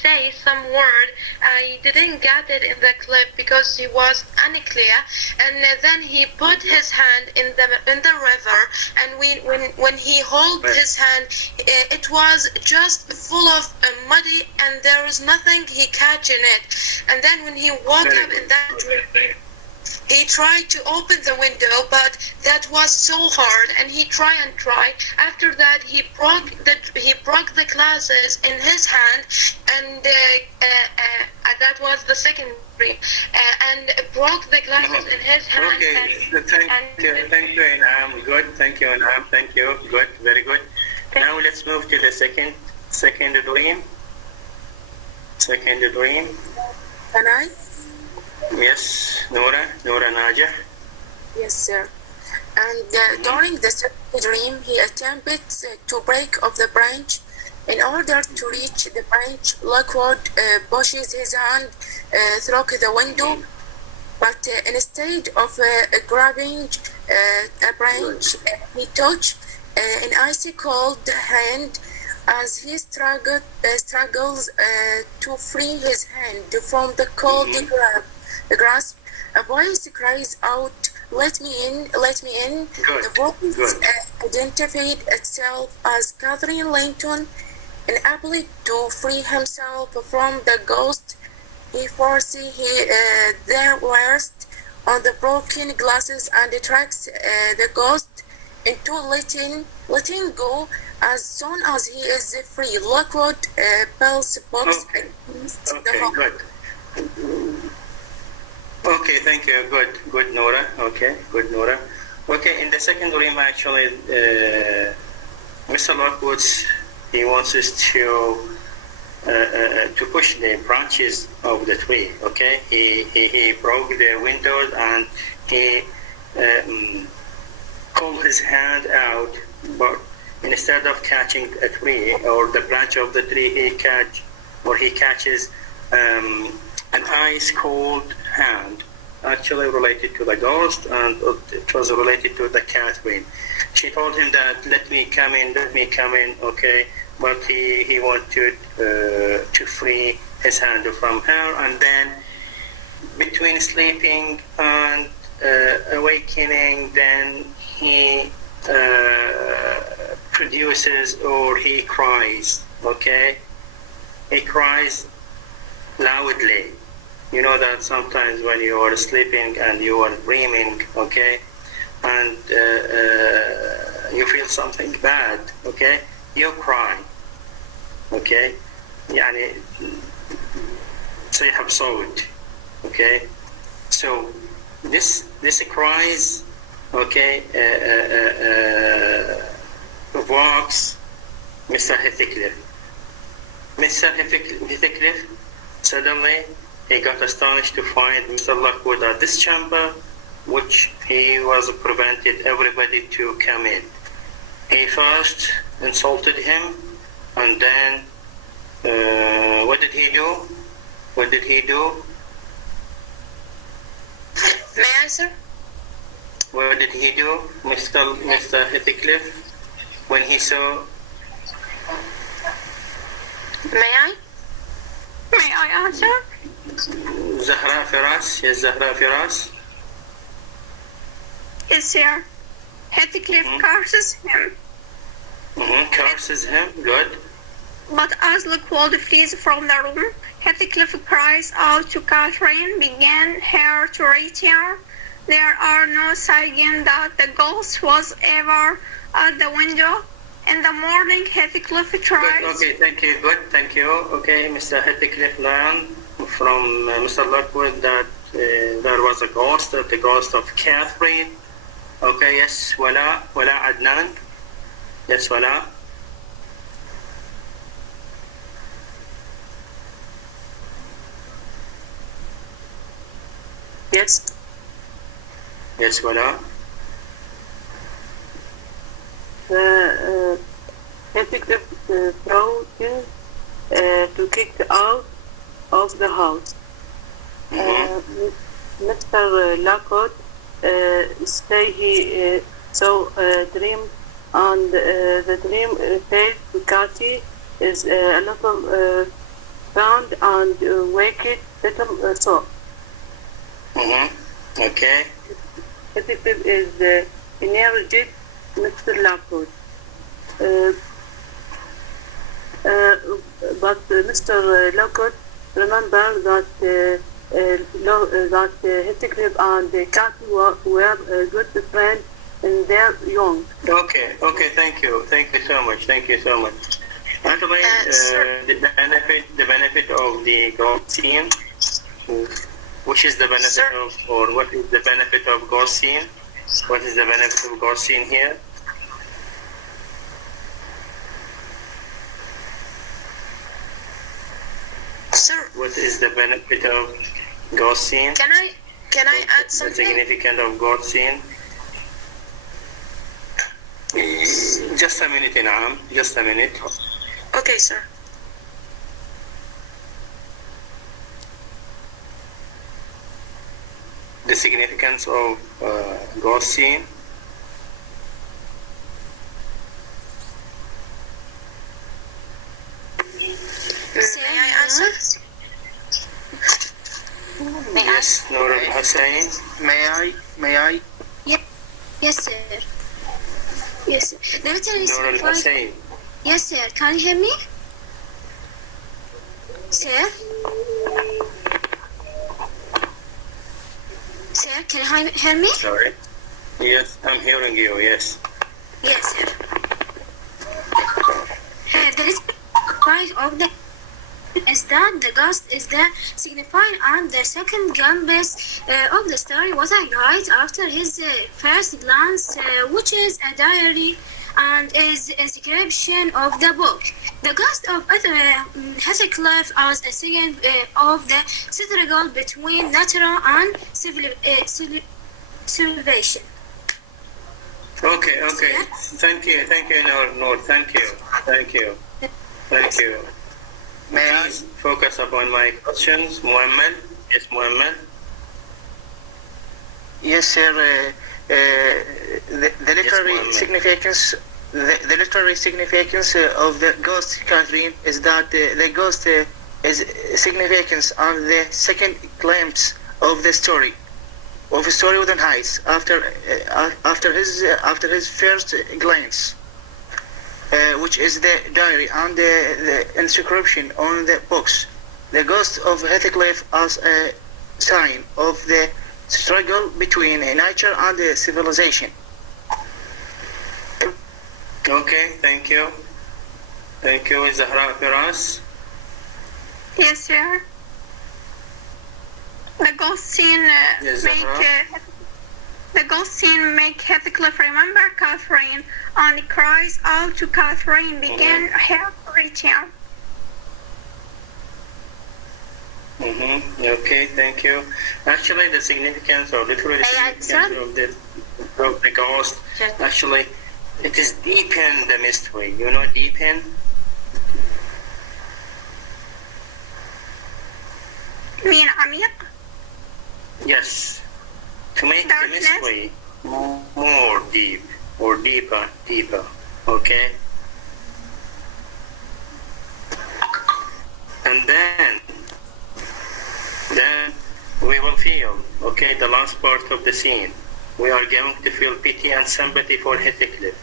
say some word. I didn't get it in the clip because it was unclear. And then he put his hand in the river, and when he held his hand, it was just full of muddy, and there was nothing he catch in it. And then when he woke up in that dream, he tried to open the window, but that was so hard, and he tried. After that, he broke the glasses in his hand, and that was the second dream, and broke the glasses in his hand. Okay, thank you, In'am. Good, thank you, In'am. Thank you. Good, very good. Now let's move to the second dream. Second dream. Can I? Yes, Noura Najah. Yes, sir. And during the second dream, he attempted to break off the branch. In order to reach the branch, Lockwood pushes his hand through the window, but instead of grabbing a branch, he touched an icy cold hand. As he struggles to free his hand from the cold grasp, a voice cries out, "Let me in, let me in." Good, The voice good. identified itself as Catherine Langton. Unable to free himself from the ghost, he forces their worst on the broken glasses and tracks the ghost into letting go. As soon as he is free, Lockwood pulls books against the Okay, wall. good. Okay, thank you. Good, Noura. Okay, good, Noura. Okay, in the second dream, actually, Mr. Lockwood, he wants us to push the branches of the tree. Okay, he broke the windows and he pulled his hand out, but instead of catching a tree or the branch of the tree, he catches an ice cold hand, actually related to the ghost, and it was related to the Catherine. She told him that let me come in, okay, but he wanted to free his hand from her, and then between sleeping and awakening, then he produces, or he cries, okay? He cries loudly. You know that sometimes when you are sleeping and you are dreaming, okay, and you feel something bad, okay, you cry, okay? يعني تصيح بصوت, okay? So this cries, okay, provokes Mr. Heathcliff. Mr. Heathcliff, suddenly he got astonished to find Mr. Lockwood at this chamber, which he was prevented everybody to come in. He first insulted him, and then what did he do? May I, sir? What did he do, Mr. Heathcliff, when he saw? May I? May I answer? Zahra Firas, yes, Zahra Firas. Yes, sir. Heathcliff curses him. Curses him, good. But as Lockwood flees from the room, Heathcliff cries out to Catherine, begging her to return. There are no signs that the ghost was ever at the window. In the morning, Heathcliff tries... Good, okay, thank you, good, thank you. Okay, Mr. Heathcliff learned from Mr. Lockwood that there was a ghost, the ghost of Catherine. Okay, yes, Wala Adnan. Yes, Wala. Yes. Yes, Wala. Heathcliff threw to kick out of the house. Mr. Lockwood say he saw a dream, and the dream says Cathy is a little found and waked little soul. Okay. Heathcliff is inherited Mr. Lockwood. But Mr. Lockwood remember that Heathcliff and Cathy were good friends in their young. Okay, thank you so much. By the way, the benefit of the ghost scene, which is the benefit of, or what is the benefit of ghost scene? What is the benefit of ghost scene here? Sir, what is the benefit of ghost scene? Can I add something? The significance of ghost scene? Just a minute, Naam. Just a minute. Okay, sir. The significance of ghost scene. May I answer? Yes, Noor Hussain. May I? Yes, sir. Yes, sir. Let me tell you Noor something. Hussain. Yes, sir. Can you hear me? Sir? Sir, can you hear me? Sorry. Yes, I'm hearing you. Yes. Yes, sir. There is part of the is that the ghost is the signifying, and the second glimpse of the story was a guide after his first glance, which is a diary and is a inscription of the book. The ghost of Heathcliff as a sign of the struggle between natural and civilization. Okay. Thank you, Noor. Thank you. May I? Please focus upon my questions. Muhammad. Yes, Muhammad. Yes, sir. The literary significance, the literary significance of the ghost Catherine is that the ghost is significance on the second glimpse of the story, of a story within heights after his first glance, which is the diary and the inscription on the books. The ghost of Heathcliff as a sign of the struggle between nature and civilization. Okay, thank you. Thank you, Zahra Firas. Yes, sir. The ghost scene make Heathcliff remember Catherine, and he cries out to Catherine, begin her return. Okay, thank you. Actually, the significance or literally significance of the ghost, actually, it is deepen the mystery. You know, deepen. mean عميق. Yes, to make the mystery more deep or deeper. Okay, and then we will feel, okay, the last part of the scene. We are going to feel pity and sympathy for Heathcliff.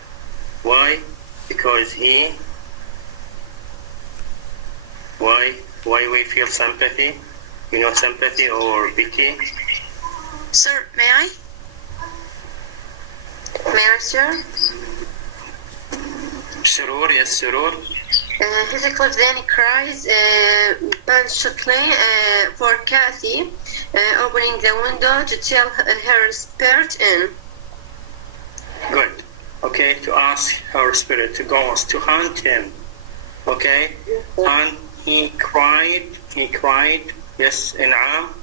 Why? Because why we feel sympathy? You know, sympathy or pity? Sir, may I? May I, sir? Surur, yes, Surur. Heathcliff then cries patiently for Kathy, opening the window to tell her spirit in. Good. Okay, to ask her spirit to go to hunt him. Okay? And he cried. Yes, In'am.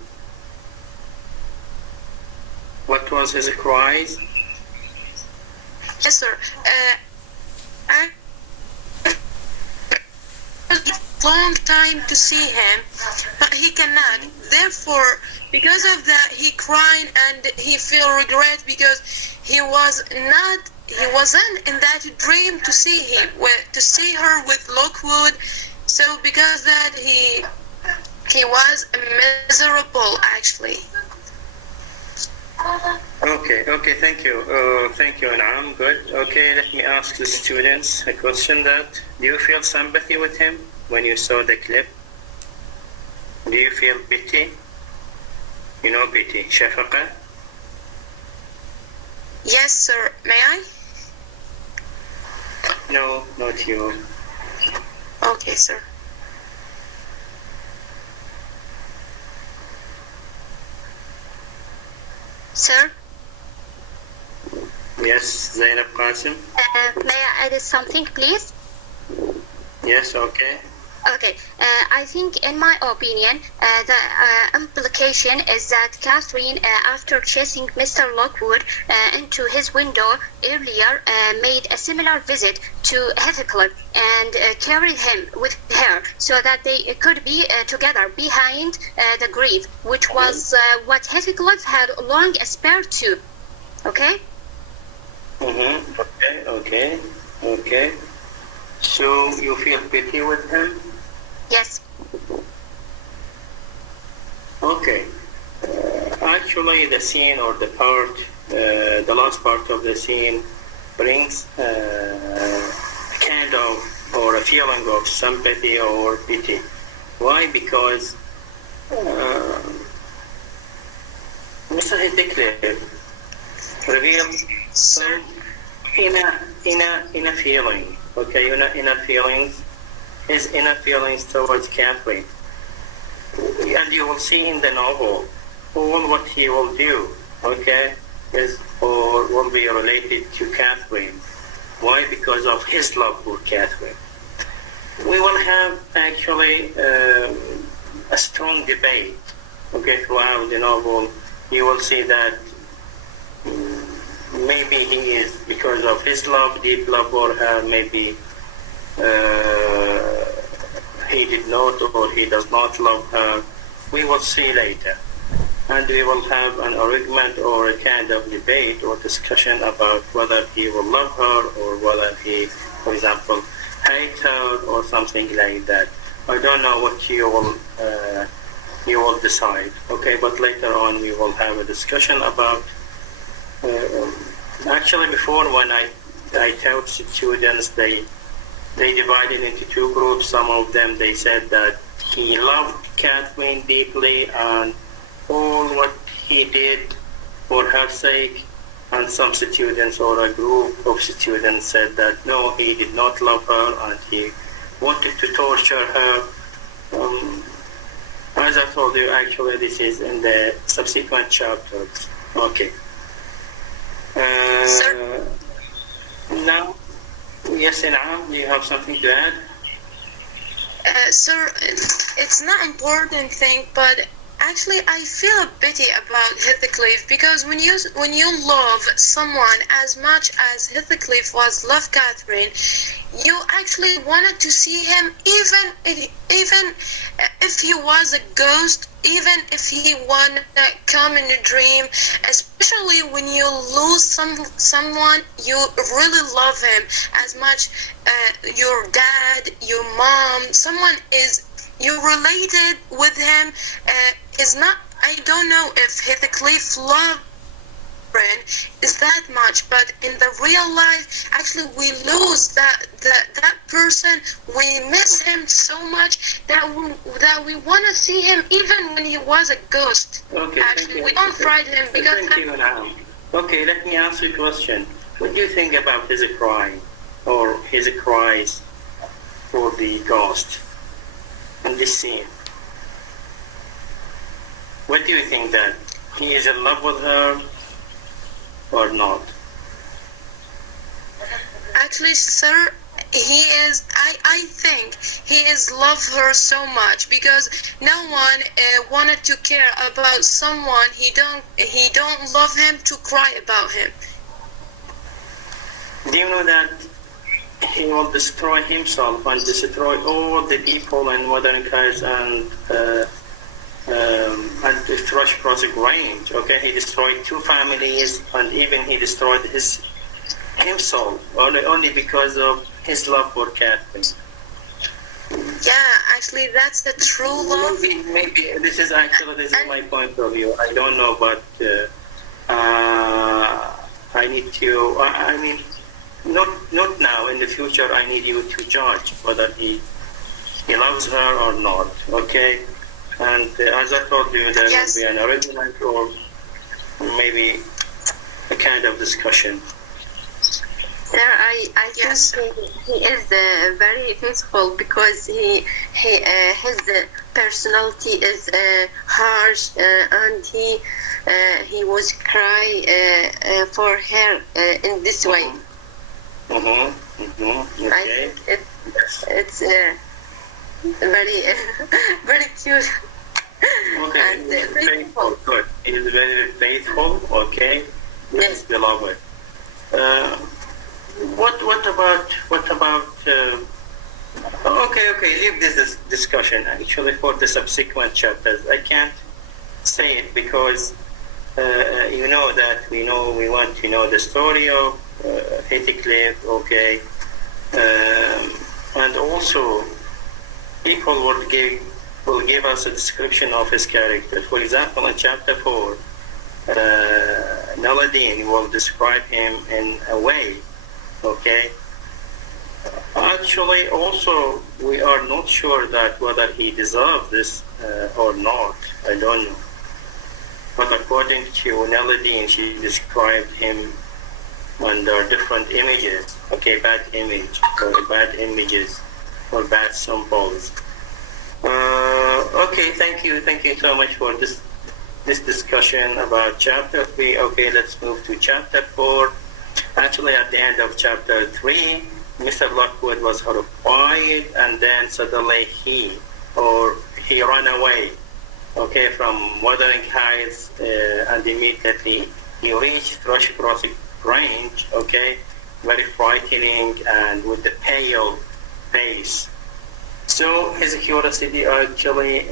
What was his cries? Yes, sir. Long time to see him, but he cannot. Therefore, because of that, he cried and he feel regret because he wasn't in that dream to see her with Lockwood. So because that he was miserable actually. Okay, thank you, Anam. Good. Okay, let me ask the students a question. That do you feel sympathy with him when you saw the clip? Do you feel pity? You know pity, shafaqa? Yes, sir. May I? No, not you. Okay, sir. Sir? Yes, Zainab Qasim. May I add something, please? Yes, okay. Okay, I think, in my opinion, the implication is that Catherine, after chasing Mr. Lockwood into his window earlier, made a similar visit to Heathcliff and carried him with her so that they could be together behind the grave, which was what Heathcliff had long aspired to. Okay? Okay. So you feel pity with him? Yes. Okay. Actually, the scene or the last part of the scene brings a kind of or a feeling of sympathy or pity. Why? Because Mr. Heathcliff revealed some inner feeling. Okay, inner feelings. His inner feelings towards Catherine. And you will see in the novel all what he will do, okay, will be related to Catherine. Why? Because of his love for Catherine. We will have actually a strong debate, okay, throughout the novel. You will see that maybe he is, because of his love, deep love for her, maybe he did not or he does not love her. We will see later. and we will have an argument or a kind of debate or discussion about whether he will love her or whether he, for example, hate her or something like that. I don't know what you will decide. Okay, but later on we will have a discussion about. Actually, before when I taught students, they divided into two groups. Some of them they said that he loved Catherine deeply and all what he did for her sake, and some students or a group of students said that no, he did not love her and he wanted to torture her. As I told you, actually this is in the subsequent chapters. Okay. Now, yes, Inam, do you have something to add? Sir, it's not important thing, but actually I feel a pity about Heathcliff, because when you love someone as much as Heathcliff was loved Catherine, you actually wanted to see him, even if he was a ghost, even if he wanna come in a dream, especially when you lose someone you really love him as much, your dad, your mom, someone is you related with him, is not, I don't know if Heathcliff loved Catherine is that much, but in the real life, actually we lose that person. We miss him so much that we want to see him even when he was a ghost. Okay, actually, we don't fright him because. Thank you, Naam. Okay, let me ask you a question. What do you think about his cry or his cries for the ghost in this scene? What do you think, that he is in love with her or not? Actually, sir, he is. I think he is love her so much, because no one wanted to care about someone he don't love him to cry about him. Do you know that he will destroy himself and destroy all the people in Wuthering Heights and the Thrush Project range? Okay, he destroyed 2 families, and even he destroyed himself only because of his love for Catherine. Yeah, actually, that's the true love. Maybe this is my point of view. I don't know, but I need to. I mean, not now. In the future, I need you to judge whether he loves her or not. Okay. And as I told you, there will be an argument or maybe a kind of discussion. Sir, I think he is very faithful, because his personality is harsh, and he was cry for her in this way. Okay. I think it's very very cute. Okay, And faithful. Good. He is very faithful. Okay. Yes, beloved. What about? Okay. Leave this discussion actually for the subsequent chapters. I can't say it because you know that we want to know the story of Heathcliff. Okay, and also people will give us a description of his character. For example, in chapter 4, Naladin will describe him in a way. Okay. Actually, also, we are not sure that whether he deserves this or not. I don't know. But according to Naladin, she described him under different images. Okay, bad images or bad symbols. Okay, thank you so much for this discussion about chapter 3. Okay, let's move to chapter 4. Actually, at the end of chapter 3, Mr. Lockwood was horrified, and then suddenly he ran away, okay, from Wuthering Heights, and immediately he reached Thrush Crossing Range, okay, very frightening and with the pale face. So his curiosity actually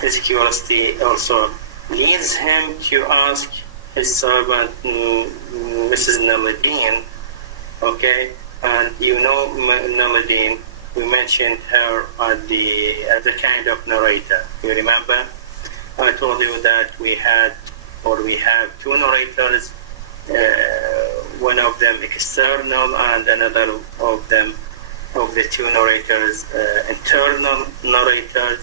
his curiosity also leads him to ask his servant, Mrs. Naladine, okay, and you know Naladine, we mentioned her as a kind of narrator. You remember? I told you that we have two narrators, one of them external and another of the two narrators internal narrators,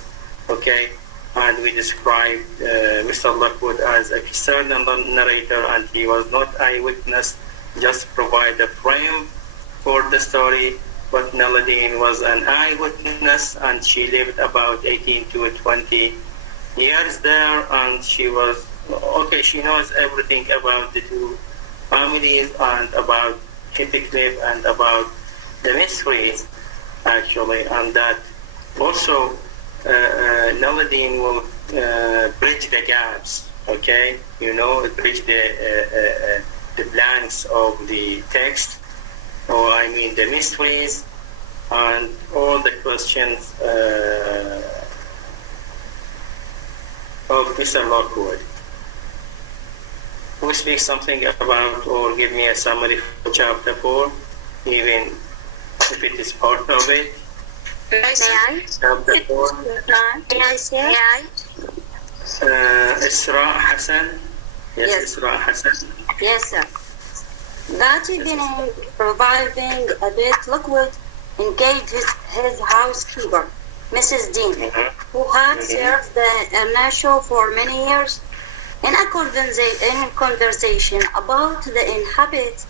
okay? And we described Mr. Lockwood as external narrator, and he was not eyewitness, just provide a frame for the story. But Naladine was an eyewitness, and she lived about 18 to 20 years there, and she was, okay, she knows everything about the two families and about Heathcliff and about the mysteries, actually, and that also Naladine will bridge the gaps, okay? You know, bridge the blanks of the text, or I mean the mysteries, and all the questions of Mr. Lockwood. Who speaks something about or give me a summary for chapter 4, even if it is part of it? May I? Chapter 4. May I say? Isra Hassan. Yes, Isra Hassan. Yes, sir. That evening, providing a bit Lockwood engaged his housekeeper, Mrs. Dean, who had served the Erneshaw for many years, in a conversation about the inhabitants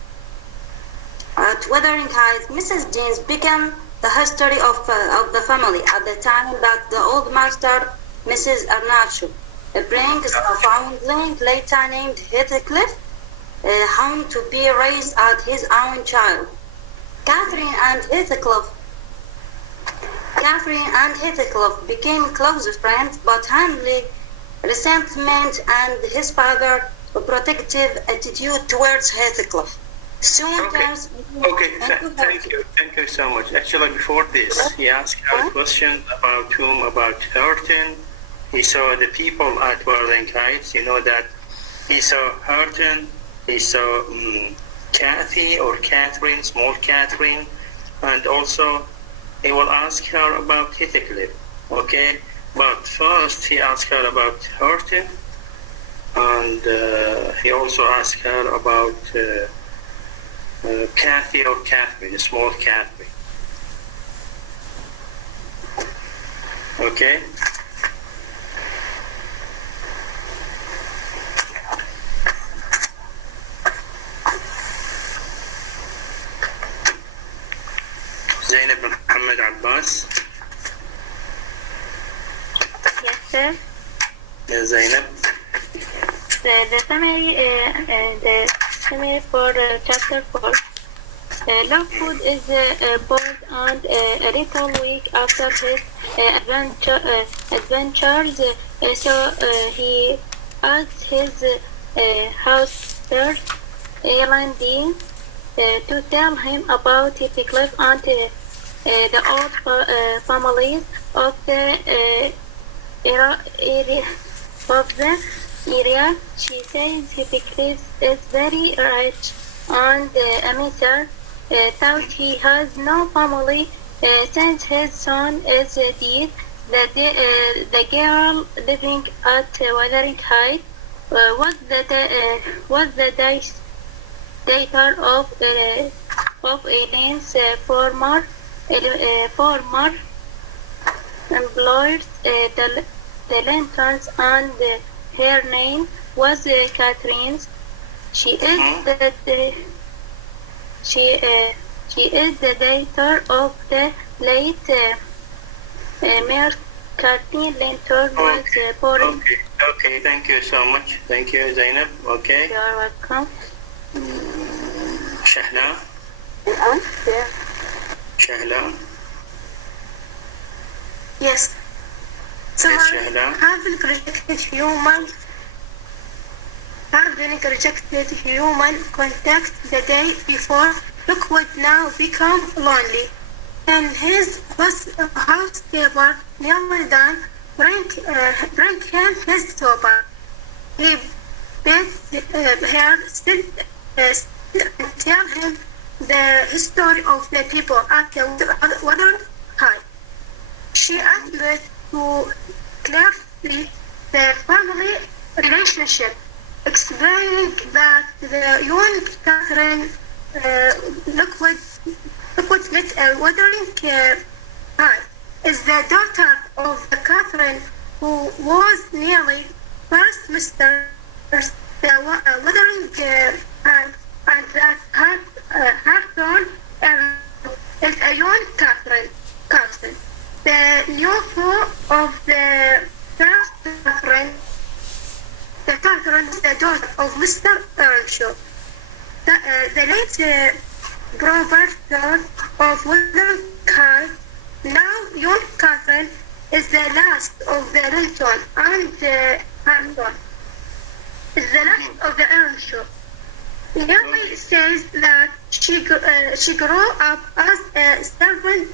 at Wuthering Heights. Mrs. Dean began the history of the family at the time that the old master, Mrs. Erneshaw, brings a foundling later named Heathcliff home to be raised as his own child. Catherine and Heathcliff became close friends, but Henry resentment and his father's protective attitude towards Heathcliff soon turns Thank you so much. Actually, before this, he asked a question about Hurton. He saw the people at Wuthering Heights. You know that he saw Hurton, he saw Kathy or Catherine, small Catherine, and also he will ask her about Heathcliff, okay? But first he asked her about Hurton, and he also asked her about Kathy or Catherine, small Catherine. Okay? Zainab Muhammad Abbas. Yes, sir. Zainab. The summary for chapter 4. Lockwood is bored and a little weak after his adventures, so he asked his housekeeper, Ellen Dean, to tell him about Heathcliff and the old families of the area. She says Heathcliff is very rich, and Amicer thought he has no family since his son is dead. The girl living at Wuthering Heights was the daughter of Elaine's former employers, the Lanterns, and her name was Catherine. She is the daughter of the late Mayor Catherine Lantern was born. Okay, thank you so much. Thank you, Zainab. Okay. You are welcome. Shahla. Shahla. Yes. So Yes, Shahla. having rejected human contact the day before, Lockwood now become lonely, and his housekeeper knelt down bring him his supper. He bid her sit and tell him the history of the people at the wuthering height. She admitted to clarify the family relationship, explaining that the young Catherine Lockwood met a wuthering height is the daughter of the Catherine who was nearly first mistress the wuthering height, and that her son is a young Catherine. The new foe of the first Catherine, the Catherine is the daughter of Mr. Earnshaw. The late proprietor of Wuthering Heights, now young Catherine, is the last of the Linton and Hampton. Is the last of the Earnshaw. Nellie says that she grew up as a servant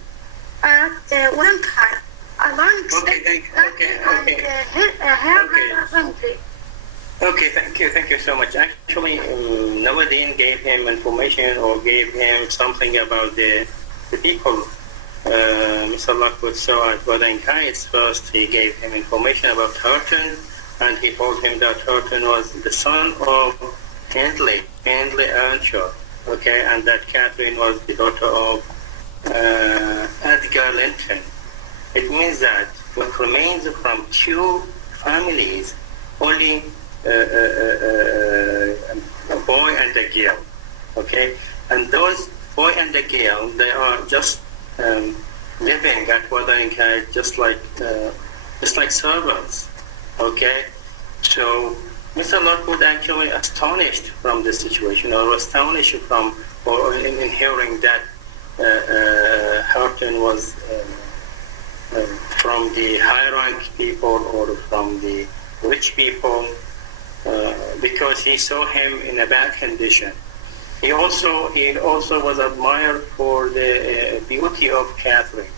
at Wuthering Heights alongside her family. Okay, thank you so much. Actually, Naladin gave him information or gave him something about the people Mr. Lockwood saw at Wuthering Heights. First, he gave him information about Horton, and he told him that Horton was the son of Hindley Earnshaw, okay, and that Catherine was the daughter of Edgar Linton. It means that what remains from two families, only a boy and a girl, okay, and those boy and a girl, they are just living at Wuthering Heights just like servants, okay. So Mr. Lockwood actually astonished from this situation, or astonished from, or in hearing that Horton was from the high rank people or from the rich people, because he saw him in a bad condition. He also was admired for the beauty of Catherine.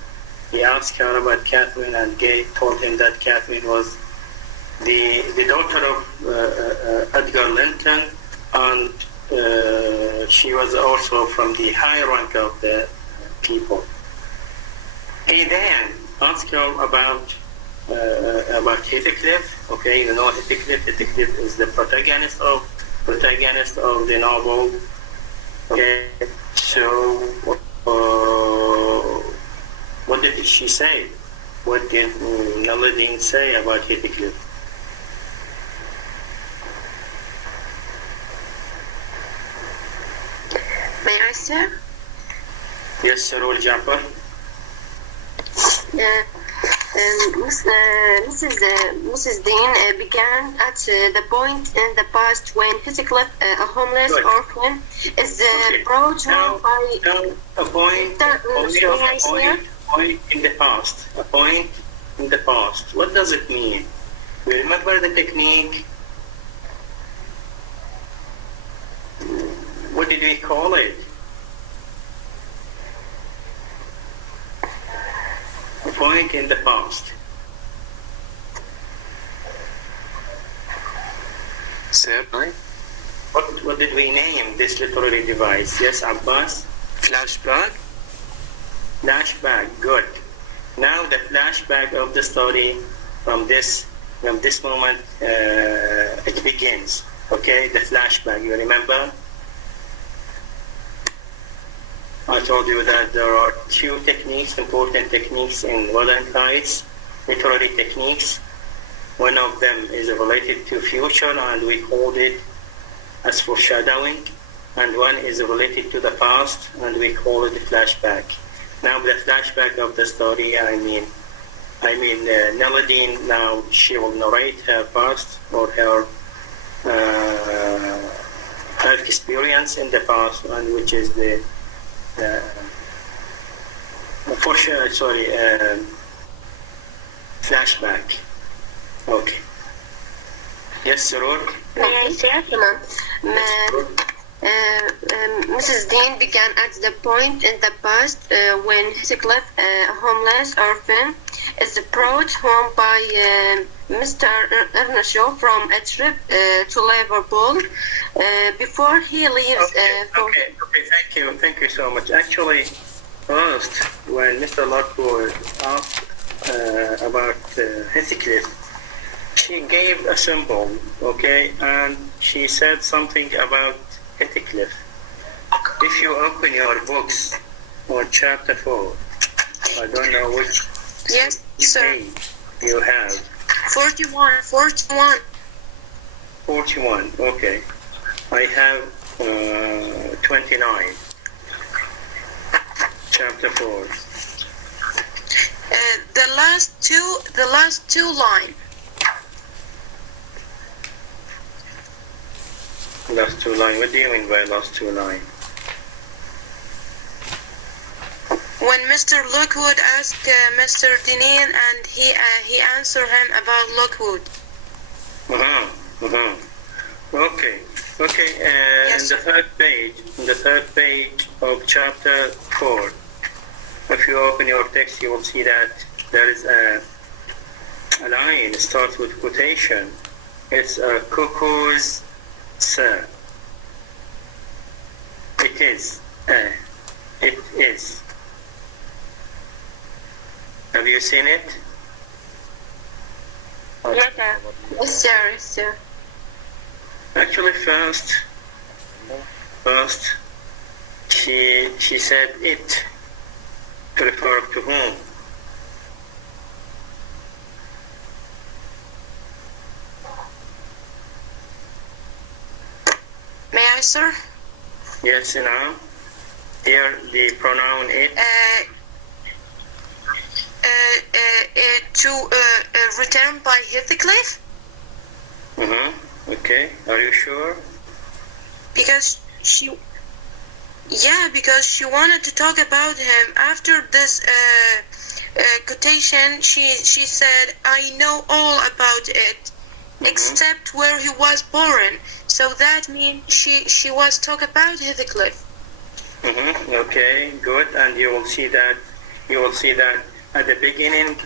He asked her about Catherine and told him that Catherine was the daughter of Edgar Linton, and she was also from the high rank of the people. He then asked her about Heathcliff. Okay, you know Heathcliff. Heathcliff is the protagonist of the novel. Okay, so what did she say? What did Naladin say about Heathcliff? May I, sir? Yes, Sir Jafar. Mrs. Dean began at the point in the past when Heathcliff, a homeless orphan, is brought home by a point in the past. A point in the past. What does it mean? You remember the technique? What did we call it? A point in the past. Certainly. What did we name this literary device? Yes, Abbas? Flashback. Flashback, good. Now the flashback of the story from this moment it begins. Okay, the flashback. You remember? I told you that there are two techniques, important techniques in Wuthering Heights, literary techniques. One of them is related to future, and we called it as foreshadowing, and one is related to the past, and we call it the flashback. Now the flashback of the story, I mean Naladin, now she will narrate her past or her experience in the past, and which is the flashback. Okay. Yes, Saror? May I say, Mrs. Dean began at the point in the past when Heathcliff, a homeless orphan, is brought home by Mr. Earnshaw from a trip to Liverpool before he leaves. Thank you so much. Actually, first, when Mr. Lockwood asked about Heathcliff, she gave a symbol, okay, and she said something about Heathcliff. If you open your books on chapter 4, I don't know which yes, sir. page you have. 41. 41, okay. I have 29. Chapter 4. The last two lines. Last two line. What do you mean by last two line? When Mr. Lockwood asked Mr. Deneen and he answered him about Lockwood. Okay. Yes, in the third page of chapter 4, if you open your text, you will see that there is a line. It starts with quotation. It's a cuckoo's sir. It is. It is. Have you seen it? Yes, sir. Actually, first, she said it to refer to whom? May I, sir? Yes, now. Here, the pronoun it. To return by Heathcliff? Okay. Are you sure? Because she wanted to talk about him. After this quotation, she said, "I know all about it, except where he was born." So that means she was talking about Heathcliff. Okay, good. And you will see that at the beginning,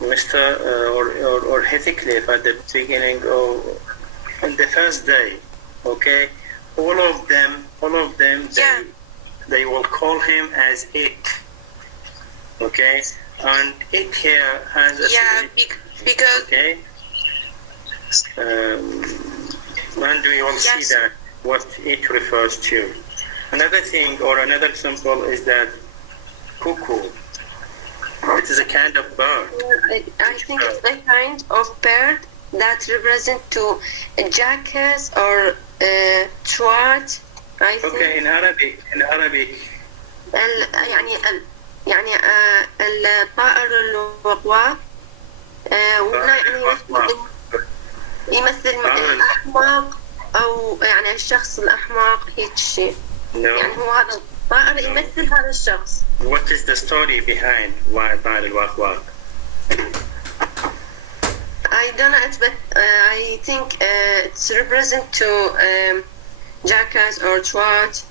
Mr. or Heathcliff at the beginning of on the first day, okay, all of them, they will call him as it, okay, and it here has a because okay, and we will see that what it refers to. Another thing or another example is that cuckoo. It is a kind of bird. I think it's a kind of bird that represent to a jackass or a twat. I think. Okay, in Arabic. يعني الطائر الوقواق يمثل الأحمق أو يعني الشخص الأحمق هيك شيء. يعني هو هذا الطائر يمثل هذا الشخص. What is the story behind طائر الوقواق? I don't know it, but I think it's represent to jackass or twat.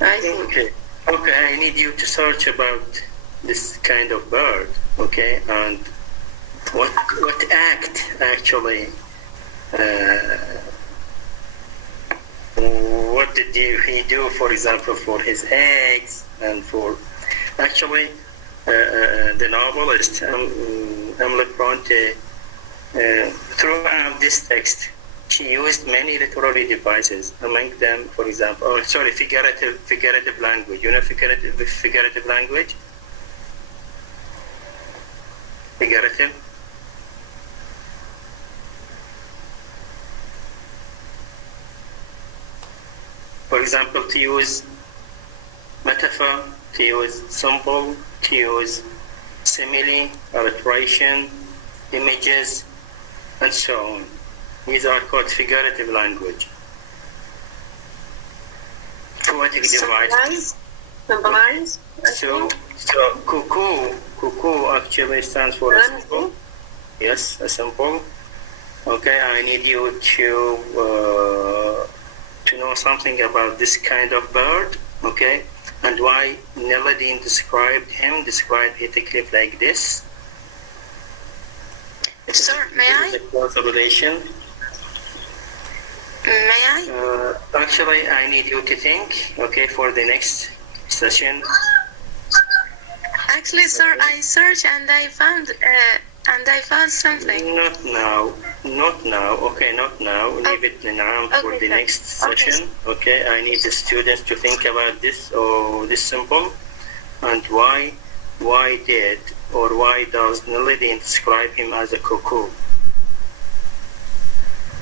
I think. Okay, I need you to search about this kind of bird, okay, and what act actually, what did he do, for example, for his eggs and for, actually, the novelist Emily Bronte, throughout this text, she used many literary devices, among them, for example, figurative language. You know figurative language? Figurative? For example, to use metaphor, to use symbol, to use simile, alliteration, images, and so on. These are called figurative language. Poetic device. Symbolize. So cuckoo actually stands for a symbol. Yes, a symbol. Okay, I need you to know know something about this kind of bird, okay, and why Neladine described Heathcliff like this? Sir, may I? The close relation. May I? Actually, I need you to think, okay, for the next session. Actually, sir, I searched and I found something. Not now, okay, not now. Leave it now for Okay, the sir. next session, okay? I need the students to think about this or this symbol and why does Neladine describe him as a cuckoo?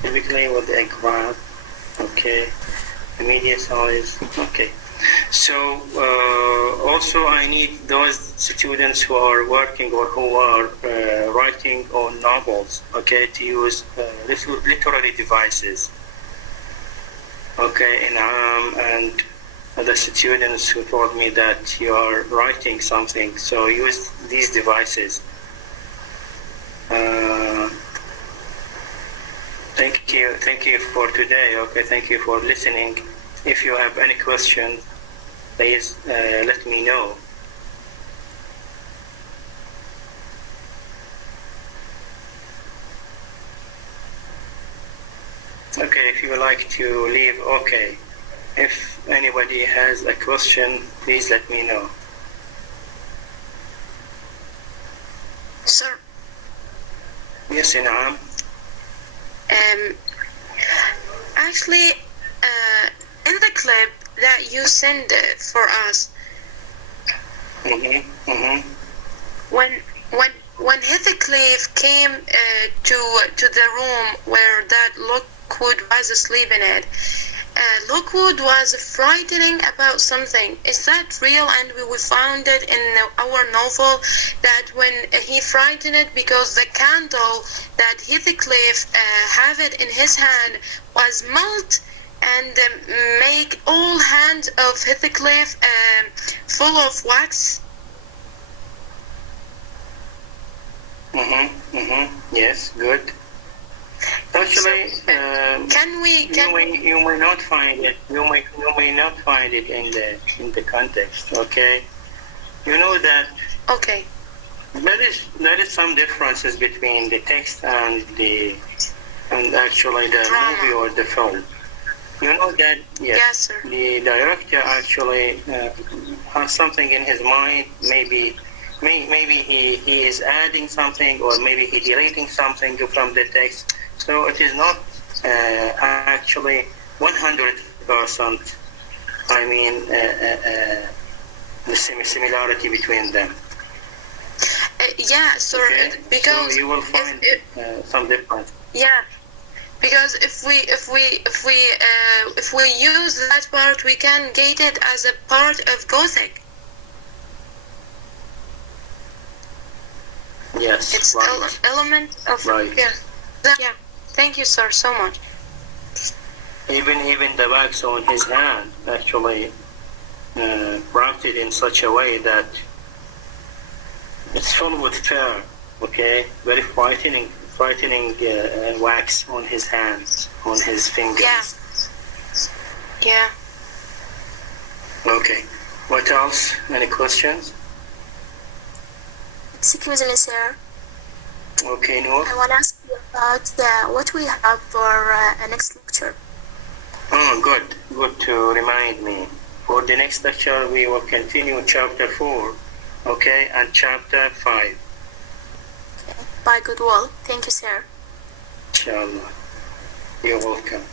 Typically with the graph, okay, the media size, okay. So also I need those students who are working or who are writing on novels, okay, to use literary devices, okay, and other students who told me that you are writing something, so use these devices. Thank you for today, okay, thank you for listening. If you have any question, please let me know. Okay, if you would like to leave, okay. If anybody has a question, please let me know. Sir, Yes, Inam. actually, in the clip that you sent for us, when Heathcliff came to the room where that Lockwood was sleeping in, Lockwood was frightening about something. Is that real? And we found it in our novel that when he frightened it because the candle that Heathcliff have it in his hand was melt and make all hands of Heathcliff full of wax. Yes, good. Actually, you may not find it. You may not find it in the context. Okay, you know that. Okay. There is some differences between the text and actually the movie or the film. You know that. Yes, sir. The director actually has something in his mind. Maybe he is adding something, or maybe he deleting something from the text. So it is not actually 100%. I mean, the similarity between them. Yeah, sir. Okay? Because so you will find some difference. Yeah, because if we use that part, we can get it as a part of Gothic. Yes, it's right. Element of right. Yeah. Thank you, sir, so much. Even the wax on his hand actually crafted in such a way that it's filled with fur. Okay, very frightening wax on his hands, on his fingers. Yeah. Okay. What else? Any questions? Excuse me, sir. Okay, Noor. I want to ask you about what we have for next lecture. Oh, good to remind me. For the next lecture, we will continue chapter 4, okay, and chapter 5. Okay. By good will. Thank you, sir. Inshallah. You're welcome.